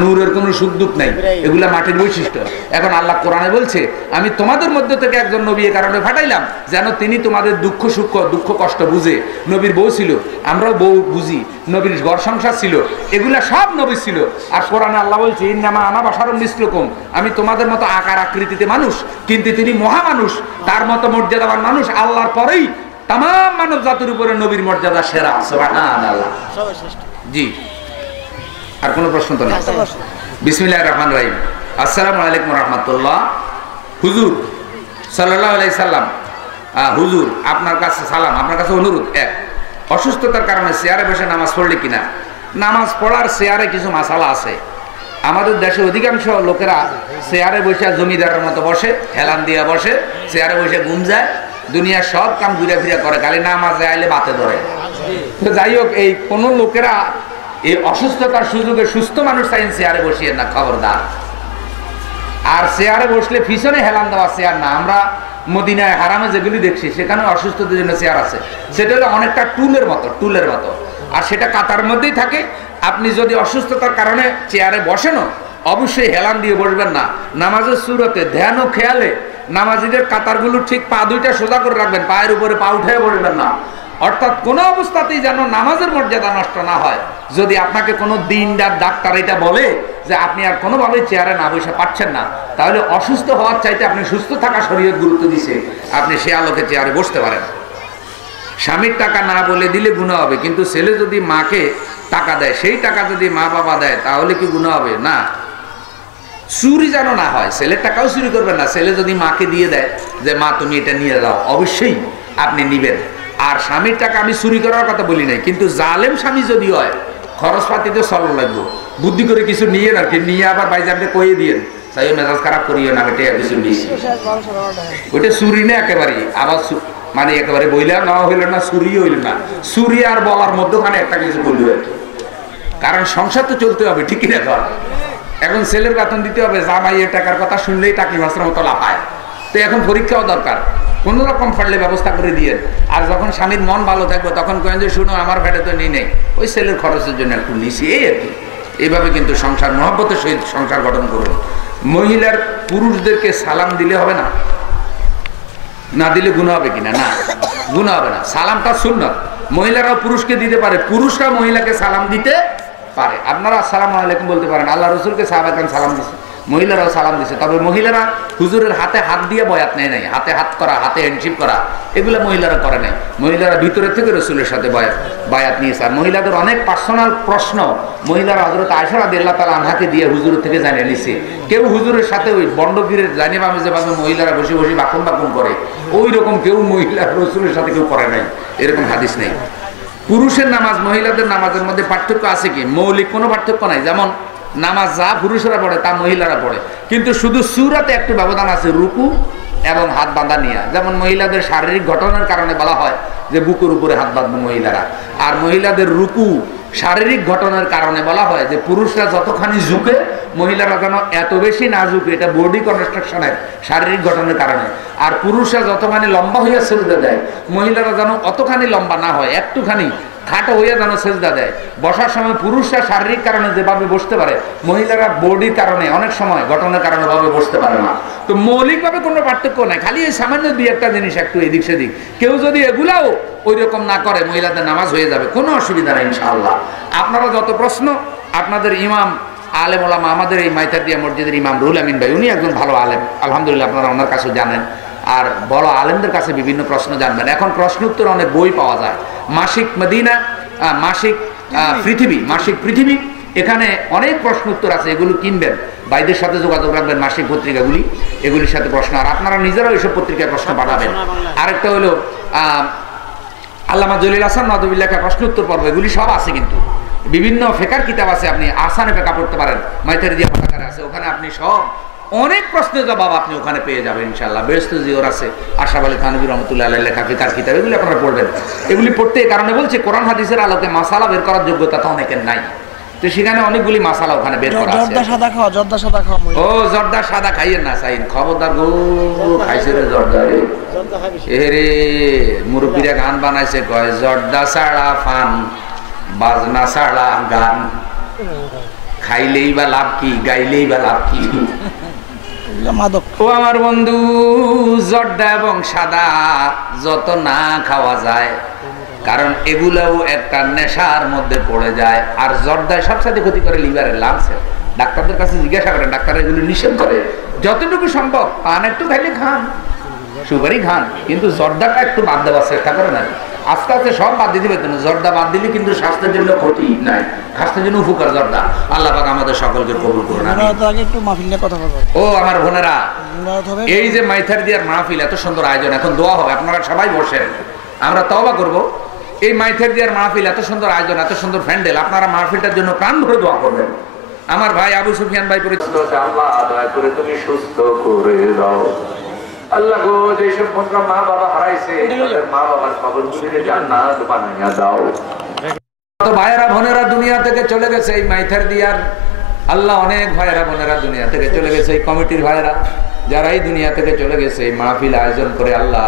নূরের কোনো সুখ দুঃখ নাই, এগুলা মাটির বৈশিষ্ট্য। এখন আল্লাহ কোরআনে বলছে আমি তোমাদের মধ্যে থেকে একজন নবী এর কারণে পাঠাইলাম যেন তিনি তোমাদের দুঃখ সুখ, দুঃখ কষ্ট বুঝে। নবীর বউ ছিল, আমরাও বউ বুঝি, নবীর ঘর সংসার ছিল, এগুলা সব নবী ছিল। আর কোরআনে আল্লাহ বলছে ইন্নামা আনা বাশারুম মিসলুকুম, আমি তোমাদের মতো আকার আকৃতিতে মানুষ, কিন্তু তিনি মহামানুষ, তার মতো মর্যাদাবান মানুষ। আল্লাহর পরেই তাম মানব জাতির উপরে নবীর মর্যাদা সেরা। সুবহানাল্লাহ। জি, আর কোনো প্রশ্ন তো নেই? বিসমিল্লাহির রহমানির রহিম। আসসালামু আলাইকুম রাহমাতুল্লাহ। হুজুর সাল্লাল্লাহু আলাইহি সাল্লাম, হুজুর আপনার কাছে সালাম, আপনার কাছে অনুরোধ। এক, অসুস্থতার কারণে চেয়ারে বসে নামাজ পড়লে কিনা? নামাজ পড়ার চেয়ারে কিছু মাসালা আছে। আমাদের দেশে অধিকাংশ লোকেরা চেয়ারে বসে জমিদারের মতো বসে, হেলান দিয়ে বসে, চেয়ারে বসে ঘুম যায়, দুনিয়ার সব কাম ঘুরে ফিরে করে, খালি নামাজে আইলে বাতে ধরে। তো যাই হোক, এই কোন লোকেরা এই অসুস্থতার সুযোগে সুস্থ মানুষ চাইন চেয়ারে বসিয়ে না, খবরদার। আর চেয়ারে বসলে পিছনে হেলান দেওয়া চেয়ার না। আমরা মদিনায় হারামে যেগুলি দেখছি সেখানে অসুস্থতার জন্য চেয়ার আছে, সেটা হলো অনেকটা টুলের মতো, আর সেটা কাতার মধ্যেই থাকে। আপনি যদি অসুস্থতার কারণে চেয়ারে বসেনও অবশ্যই হেলান দিয়ে বসবেন না। নামাজের সুরতে ধ্যান ও খেয়ালে নামাজিদের কাতারগুলো ঠিক পা দুইটা সোজা করে রাখবেন, পায়ের উপরে পা উঠে বসবেন না। অর্থাৎ কোনো অবস্থাতেই যেন নামাজের মর্যাদা নষ্ট না হয়। যদি আপনাকে কোনো দিনদার ডাক্তার এটা বলে যে আপনি আর কোনোভাবে চেয়ারে না বসে পারছেন না, তাহলে অসুস্থ হওয়ার চাইতে আপনি সুস্থ থাকা শরীয়ত গুরুত্ব দিছে, আপনি সে আলোকে চেয়ারে বসতে পারেন। স্বামীর টাকা না বলে দিলে গুনাহ হবে, কিন্তু ছেলে যদি মাকে টাকা দেয়, সেই টাকা যদি মা বাবা দেয় তাহলে কি গুনাহ হবে? না। চুরি যেন না হয়, ছেলের টাকাও চুরি করবেন না। ছেলে যদি মাকে দিয়ে দেয় যে মা তুমি এটা নিয়ে যাও, অবশ্যই আপনি নিবেন। আর স্বামীর টাকা আমি চুরি করার কথা বলি নাই, কিন্তু জালেম স্বামী যদি হয় খরচপাতিতে চলো লাগবো, বুদ্ধি করে কিছু নিয়ে আর কি, নিয়ে আবার ভাইজানকে কইয়ে দিয়ে তাই মেজাজ খারাপ করিও না, বেটে কিছু নিয়েছি, ওইটা চুরি না একেবারে। আবার মানে একেবারে বইলা নেওয়া হইল না, চুরি হইল না, চুরি আর বলার মধ্যখানে একটা কিছু করল আর কি। কারণ সংসার তো চলতে হবে, ঠিকই না? এখন ছেলের বেতন দিতে হবে, জামাইয়ের টাকার কথা শুনলেই টাকি মাছের মতো লাফায়। তো এখন পরীক্ষাও দরকার, কোনো রকম ফাড়লে ব্যবস্থা করে দিয়ে। আর যখন স্বামীর মন ভালো থাকবে তখন কেন যে শুনো আমার ভেটে তো নেই, ওই ছেলের খরচের জন্য একটু নিছি, এই আর কি। এইভাবে কিন্তু সংসার মহব্বতের সহিত সংসার গঠন করুন। মহিলার পুরুষদেরকে সালাম দিলে হবে না? না দিলে গুনাহ হবে কিনা? না, গুনাহ হবে না। সালামটা সুন্নাত, মহিলারাও পুরুষকে দিতে পারে, পুরুষরা মহিলাকে সালাম দিতে পারে। আপনারা আসসালামু আলাইকুম বলতে পারেন, আল্লাহ রসুলকে সাহাবায়ে সালাম দিচ্ছে, মহিলারাও সালাম দিচ্ছে। তবে মহিলারা হুজুরের হাতে হাত দিয়ে বয়াত নেয় নাই, হাতে হাত করা, হাতে হ্যান্ডশিপ করা, এগুলো মহিলারা করে নাই। মহিলারা ভিতরে থেকে রসুলের সাথে বায়াত নিয়েছে। আর মহিলাদের অনেক পার্সোনাল প্রশ্ন মহিলারা হযরত আয়েশা রাদিয়াল্লাহু তাআলা আনহাকে দিয়ে হুজুরের থেকে জানিয়ে নিছে। কেউ হুজুরের সাথে ওই বন্ডগিরের জানিয়ে পাবে যেভাবে মহিলারা বসে বসে বাকুম বাকুম করে, ওই রকম কেউ মহিলা রসুলের সাথে কেউ করে নাই, এরকম হাদিস নেই। পুরুষের নামাজ মহিলাদের নামাজের মধ্যে পার্থক্য আছে কি? মৌলিক কোনো পার্থক্য নাই। যেমন নামাজ যা পুরুষেরা পড়ে তা মহিলারা পড়ে, কিন্তু শুধু সূরাতে একটু ব্যবধান আছে, রুকু এবং হাত বাঁধা নিয়ে। যেমন মহিলাদের শারীরিক গঠনের কারণে বলা হয় যে বুকের উপরে হাত বাঁধবে মহিলারা, আর মহিলাদের রুকু শারীরিক গঠনের কারণে বলা হয় যে পুরুষরা যতখানি ঝুঁকে মহিলারা যেন এত বেশি না ঝুঁকে, এটা বডি কনস্ট্রাকশনের শারীরিক গঠনের কারণে। আর পুরুষরা যতখানি লম্বা হইয়া সেজদা দেয় মহিলারা যেন অতখানি লম্বা না হয়, একটুখানি খাটো হইয়া যেন সেজদা দেয়। বসার সময় পুরুষরা শারীরিক কারণে যেভাবে বসতে পারে মহিলারা বডির কারণে অনেক সময় গঠনের কারণে ভাবে বসতে পারে না। তো মৌলিকভাবে কোনো পার্থক্য নাই, খালি এই সামান্য দুই একটা জিনিস একটু এদিক সেদিক। কেউ যদি এগুলাও ওই রকম না করে মহিলাদের নামাজ হয়ে যাবে, কোনো অসুবিধা নেই ইনশাআল্লাহ। আপনারা যত প্রশ্ন, আপনাদের ইমাম আলেম ওলামা, আমাদের এই মাইতারদিয়া মসজিদের ইমাম রুহুল আমিন ভাই, উনি একজন ভালো আলেম, আলহামদুলিল্লাহ, আপনারা ওনার কাছে জানেন। আর বড় আলেমদের কাছে বিভিন্ন প্রশ্ন জানবেন। এখন প্রশ্ন উত্তর অনেক বই পাওয়া যায়, মাসিক মদিনা, মাসিক পৃথিবী, এখানে অনেক প্রশ্ন উত্তর আছে, এগুলো কিনবেন, ভাইদের সাথে যোগাযোগ রাখবেন, মাসিক পত্রিকাগুলি, এগুলির সাথে প্রশ্ন। আর আপনারা নিজেরাও এইসব পত্রিকায় প্রশ্ন পাঠাবেন। আরেকটা হলো আল্লামা জলিল হাসান নদভীর লেখা প্রশ্ন উত্তর পর্ব, এগুলি সব আছে। কিন্তু বিভিন্ন ফেকার কিতাব আছে, আপনি আসানে ফেকা পড়তে পারেন, মাইতারদিয়া পাঠাগারে আছে, ওখানে আপনি সব অনেক প্রশ্নের জবাব আপনি ওখানে পেয়ে যাবেন ইনশাআল্লাহ। বেহেশত জিওর আছে, আশরাফ আলী থানভী রহমাতুল্লাহ আলাইহির লেখা ফিকার কিতাব, এগুলি আপনারা পড়বেন। এগুলি পড়তে এই কারণে বলছে, কোরআন হাদিসের আলোকে মাসালা বের করার যোগ্যতা তো অনেকের নাই, তো সেখানে অনেকগুলি মাসালা ওখানে বের করা আছে। জর্দা সাদা খাওয়া, জর্দা সাদা খাওয়া। ও জর্দা সাদা খাইয়েন না সাইন, খবরদার গো, খাইছে রে জর্দা রে। এরে মুরব্বীরা গান বানাইছে, কয় জর্দা ছাড়া ফান, বাজনা ছাড়া গান, খাইলেই বা লাভ কি, গাইলেই বা লাভ কি। মাদক। ও আমার বন্ধু, জর্দা এবং সাদা যত না খাওয়া যায়, কারণ এগুলাও একটা নেশার মধ্যে পড়ে যায়। আর জর্দায় সবসাথে ক্ষতি করে লিভারের, লাংসে। ডাক্তারদের কাছে জিজ্ঞাসা করেন, ডাক্তার এগুলো নিষেধ করে। যতটুকু সম্ভব পান একটু খাইলে খান, সুপারি খান, কিন্তু জর্দাটা একটু বাদ দেওয়ার চেষ্টা করেন। আর আস্তে আস্তে সব বাদ দিতে পারতেন। জর্দা বাদ দিলে কিন্তু স্বাস্থ্যের জন্য ক্ষতি নাই, স্বাস্থ্যের জন্য উপকার জর্দা। আল্লাহ পাক আমাদের সকলকে কবুল করুন। ও আমার বোনেরা, এই যে মাইথার দিয়ার মাহফিল, এত সুন্দর আয়োজন, এখন দোয়া হবে, আপনারা সবাই বসেন, আমরা তওবা করব। এই মাইথার দিয়ার মাহফিল, এত সুন্দর আয়োজন, এত সুন্দর প্যান্ডেল, আপনারা মাহফিলটার জন্য প্রাণ ভরে দোয়া করবেন। আমার ভাই আবু সুফিয়ান ভাই পরিচিত, আল্লাহ দয়া করে তুমি সুস্থ করে দাও। আল্লাহ গো, যেসব বোনরা মা বাবা হারাইছে, তাদের মা বাবার কবরগুলিকে জান্নাত বানাইয়া দাও। তো ভাইয়েরা বোনেরা দুনিয়া থেকে চলে গেছে এই মাইথার দিয়ার, আল্লাহ অনেক ভাইয়েরা বোনেরা দুনিয়া থেকে চলে গেছে। এই কমিটির ভাইয়েরা যারা এই দুনিয়া থেকে চলে গেছে, এই মাহফিল আয়োজন করে, আল্লাহ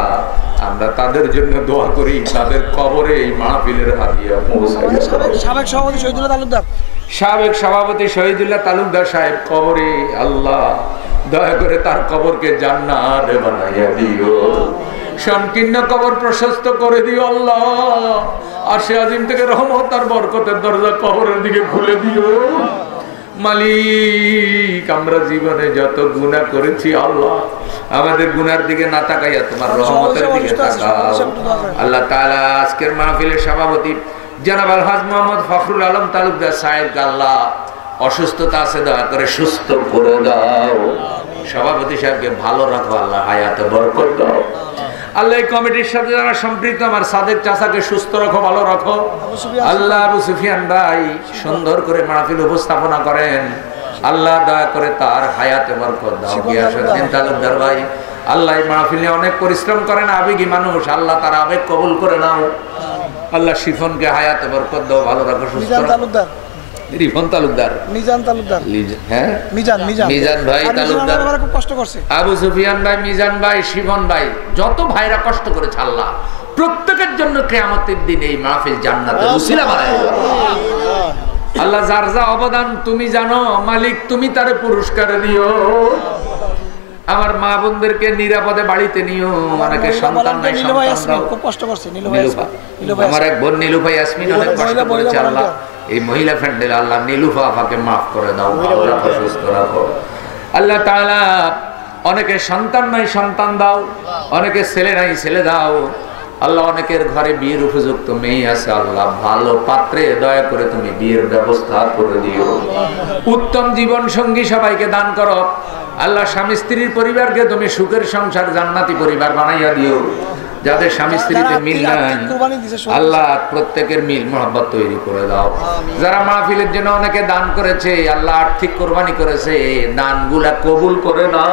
আমরা তাদের জন্য দোয়া করি, তাদের কবরে এই মাহফিলের হাদিয়া পৌঁছায়। সাবেক সভাপতি শহীদুল্লাহ তালুকদার, সাবেক সভাপতি শহীদুল্লাহ তালুকদার সাহেব কবরে, আল্লাহ দয়া করে তার কবরকে জান্নাত বানাইয়া দিও, সংকীর্ণ কবর প্রশস্ত করে দিও। আল্লাহ আরশে আজিম থেকে রহমত আর বরকতের দরজা কবরের দিকে খুলে দিও। মালিক, আমরা জীবনে যত গুনাহ করেছি, আল্লাহ আমাদের গুনার দিকে না তাকাইয়া তোমার রহমতের দিকে তাকাও। আল্লাহ তাআলা আজকের মাহফিলের সভাপতি জনাব আলহাজ মোহাম্মদ ফখরুল আলম তালুকদার সাহেব, আল্লাহ অসুস্থতা আছে, দয়া করে সুস্থ করে দাও। সভাপতি সাহেবকে ভালো রাখো, আল্লাহ হায়াতে বরকত দাও। আল্লাহ এই কমিটির সাথে যারা সম্পৃক্ত, আমার সাদেক চাচাকে সুস্থ রাখো, ভালো রাখো। আল্লাহ আবু সুফিয়ান ভাই সুন্দর করে মাহফিল উপস্থাপনা করেন, আল্লাহ দয়া করে তার হায়াতে বরকত দাও। গিয়াসউদ্দিন তালুকদার ভাই, আল্লাহ এই মাহফিলে অনেক পরিশ্রম করেন, আবেগী মানুষ, আল্লাহ তার আবেগ কবুল করে নাও। আল্লাহ শিফনকে হায়াতে বরকত দাও, ভালো রাখো, সুস্থ রাখো। রিফন তালুকদার, মিজান তালুকদার, হ্যাঁ মিজান ভাই তালুকদার, খুব কষ্ট করছে। আবু সুফিয়ান ভাই, মিজান ভাই, শিফন ভাই, যত ভাইরা কষ্ট করেছে, আল্লাহ প্রত্যেকের জন্য কিয়ামতের দিন এই মাহফিল জান্নাতের উসিলা বানায় দাও। আল্লাহ যার যা অবদান তুমি জানো, মালিক তুমি তারে পুরস্কার দিও। আমার মা বোনদেরকে নিরাপদে বাড়িতে নিও, অনেকে সন্তান নাই, সন্তান খুব কষ্ট করছে। আমার এক বোন নীলুফা ইয়াসমিন অনেক কষ্ট করেছে, আল্লাহ এই মহিলা ফ্যান্ডেল, আল্লাহ নীলুফা আপাকে মাফ করে দাও, ভালো রাখো, সুস্থ রাখো। আল্লাহ তাআলা অনেকে সন্তান নাই, সন্তান দাও, অনেকে ছেলে নাই, ছেলে দাও। আল্লাহ অনেকের ঘরে বিয়ের উপযুক্ত মেয়ে আছে, আল্লাহ ভালো পাত্রে দয়া করে তুমি বিয়ের ব্যবস্থা করে দিও। উত্তম জীবন সঙ্গী সবাইকে দান করো। আল্লাহ স্বামী স্ত্রীর পরিবারকে তুমি সুখের সংসার, জান্নাতি পরিবার বানাইয়া দিও। যাদের স্বামী স্ত্রীতে মিল নাই, আল্লাহ প্রত্যেকের মিল মোহাব্বত তৈরি করে দাও। যারা মাহফিলের জন্য অনেকে দান করেছে, আল্লাহ আর্থিক কোরবানি করেছে, দানগুলা কবুল করে নাও,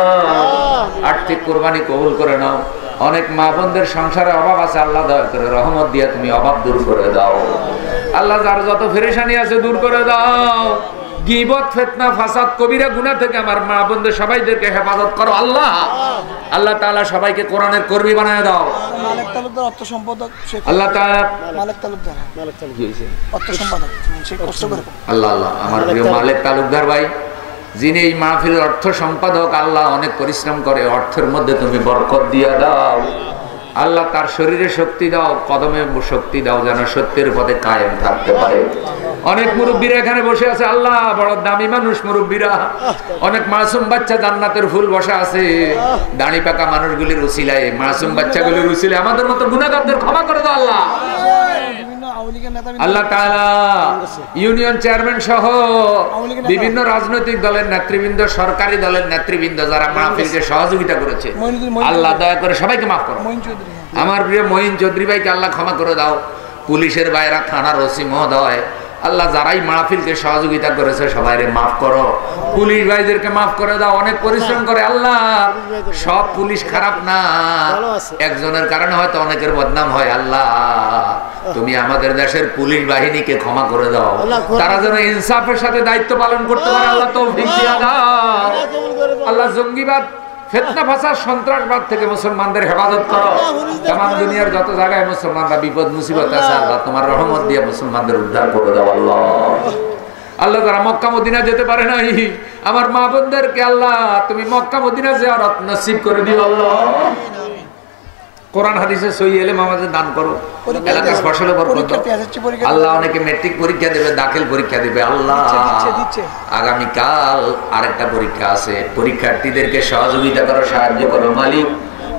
আর্থিক কোরবানি কবুল করে নাও। অনেক মা বোনদের সংসারে অভাব আছে, আল্লাহ দয়া করে রহমত দিয়ে তুমি অভাব দূর করে দাও। আল্লাহ যার যত পেরেশানি আছে দূর করে দাও। গীবত, ফিতনা, ফাসাদ, কবিরা গুনাহ থেকে আমার মা বোনদের সবাইদেরকে হেফাজত করো। আল্লাহ আল্লাহ তাআলা সবাইকে কোরআনের কর্মী বানায় দাও। মালিক তালুকদার অর্থ সম্পাদক, আল্লাহ তাআলা মালিক তালুকদার অর্থ সম্পাদক, সে কষ্ট করে। আল্লাহ আল্লাহ আমার প্রিয় মালিক তালুকদার ভাই, যিনি এই মাহফিলের অর্থ সম্পাদক, আল্লাহ অনেক পরিশ্রম করে, অর্থের মধ্যে তুমি বরকত দিয়ে দাও। আল্লাহ তার শরীরে শক্তি দাও, কদমে শক্তি দাও, যেন সত্যের পথে কায়েম থাকতে পারে। অনেক মুরব্বীরা এখানে বসে আছে, আল্লাহ বড় দামি মানুষ মুরব্বীরা, অনেক মাসুম বাচ্চা জান্নাতের ফুল বসা আছে। দাড়ি পাকা মানুষগুলির উসিলায়, মাসুম বাচ্চাগুলির উসিলায় আমাদের মতো গুনাহগারদের ক্ষমা করে দাও আল্লাহ। আল্লাহ তাআলা ইউনিয়ন চেয়ারম্যান সহ বিভিন্ন রাজনৈতিক দলের নেতৃবৃন্দ, সরকারি দলের নেতৃবৃন্দ যারা মাহফিলকে সহযোগিতা করেছে, আল্লাহ দয়া করে সবাইকে মাফ করো। আমার প্রিয় মঈন চৌধুরী ভাইকে আল্লাহ ক্ষমা করে দাও। পুলিশের বাইরা, থানার ওসি মহোদয়, আল্লাহ যারাই মাহফিলকে সহযোগিতা করেছে সবাইরে মাফ করো, পুলিশ ভাইদেরকে মাফ করে দাও, অনেক পরিশ্রম করে। আল্লাহ সব পুলিশ খারাপ না, একজনের কারণে হয়তো অনেকের বদনাম হয়। আল্লাহ তুমি আমাদের দেশের পুলিশ বাহিনীকে ক্ষমা করে দাও, তারা যেন ইনসাফের সাথে দায়িত্ব পালন করতে পারে। আল্লাহ তৌফিক দিয়ে দাও। আল্লাহ জঙ্গিবাদ, ফিতনা ফাসাদ, সন্ত্রাসবাদ থেকে মুসলমানদের হেফাজত করো। তামাম দুনিয়ার যত জায়গায় মুসলমানরা বিপদ মুসিবত আছে, আল্লাহ তোমার রহমত দিয়ে মুসলমানদের উদ্ধার করে দাও। আল্লাহ আল্লাহ যারা মক্কা মদিনা যেতে পারে নাই, আমার মা বোনদেরকে আল্লাহ তুমি মক্কা মদিনা জিয়ারত নসিব করে দিও। আল্লাহ কোরআন হাদিসে সহি ইলম আমাদের দান করো, এলাকার ফসলে বরকত দাও। আল্লাহ অনেকে মেট্রিক পরীক্ষা দেবে, দাখিল পরীক্ষা দেবে। আল্লাহ আগামী কাল আরেকটা পরীক্ষা আছে, পরীক্ষার্থীদেরকে সহযোগিতা করো, সাহায্য করো। মালিক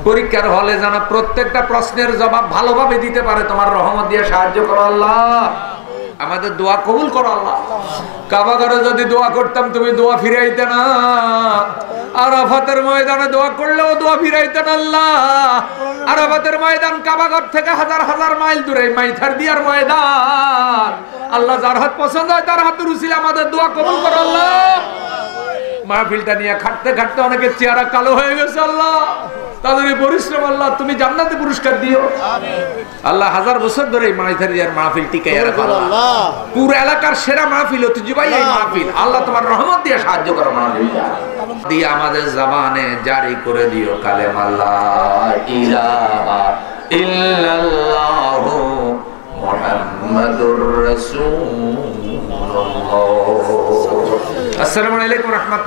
পরীক্ষার হলে যেন প্রত্যেকটা প্রশ্নের জবাব ভালোভাবে দিতে পারে, তোমার রহমত দিয়ে সাহায্য করো। আল্লাহ আমাদের দোয়া কবুল করো। আল্লাহ কাবা ঘরে যদি দোয়া করতাম তুমি দোয়া ফিরাইতে না, আরাফাতের ময়দানে দোয়া করলেও দোয়া ফিরাইতে না। আল্লাহ আরাফাতের ময়দান কাবা ঘর থেকে হাজার হাজার মাইল দূরে, মাইথার দিয়ার ময়দান। আল্লাহ যার হাত পছন্দ হয় তার হাতের উসিলে আমাদের দোয়া কবুল করো। আল্লাহ মাহফিলটা নিয়ে খাটতে খাটতে অনেকের চেহারা কালো হয়ে গেছে। আল্লাহ তাদের এই পরিশ্রম আল্লাহ তুমি জান্নাতে পুরস্কার দিও। আল্লাহ হাজার বছর ধরে মাইথারিয়ার মাহফিল টিকাইয়া রাখো। আল্লাহ পুরো এলাকার সেরা মাহফিল ঐতিহ্যবাহী এই মাহফিল, আল্লাহ তোমার রহমত দিয়ে সাহায্য করো। মাহফিলটা দিয়ে আমাদের জবানে জারি করে দিও কালেমা লা ইলাহা ইল্লাল্লাহু মুহাম্মাদুর রাসূলুল্লাহ। আসসালামু আলাইকুম ওয়া রাহমাতুল্লাহ।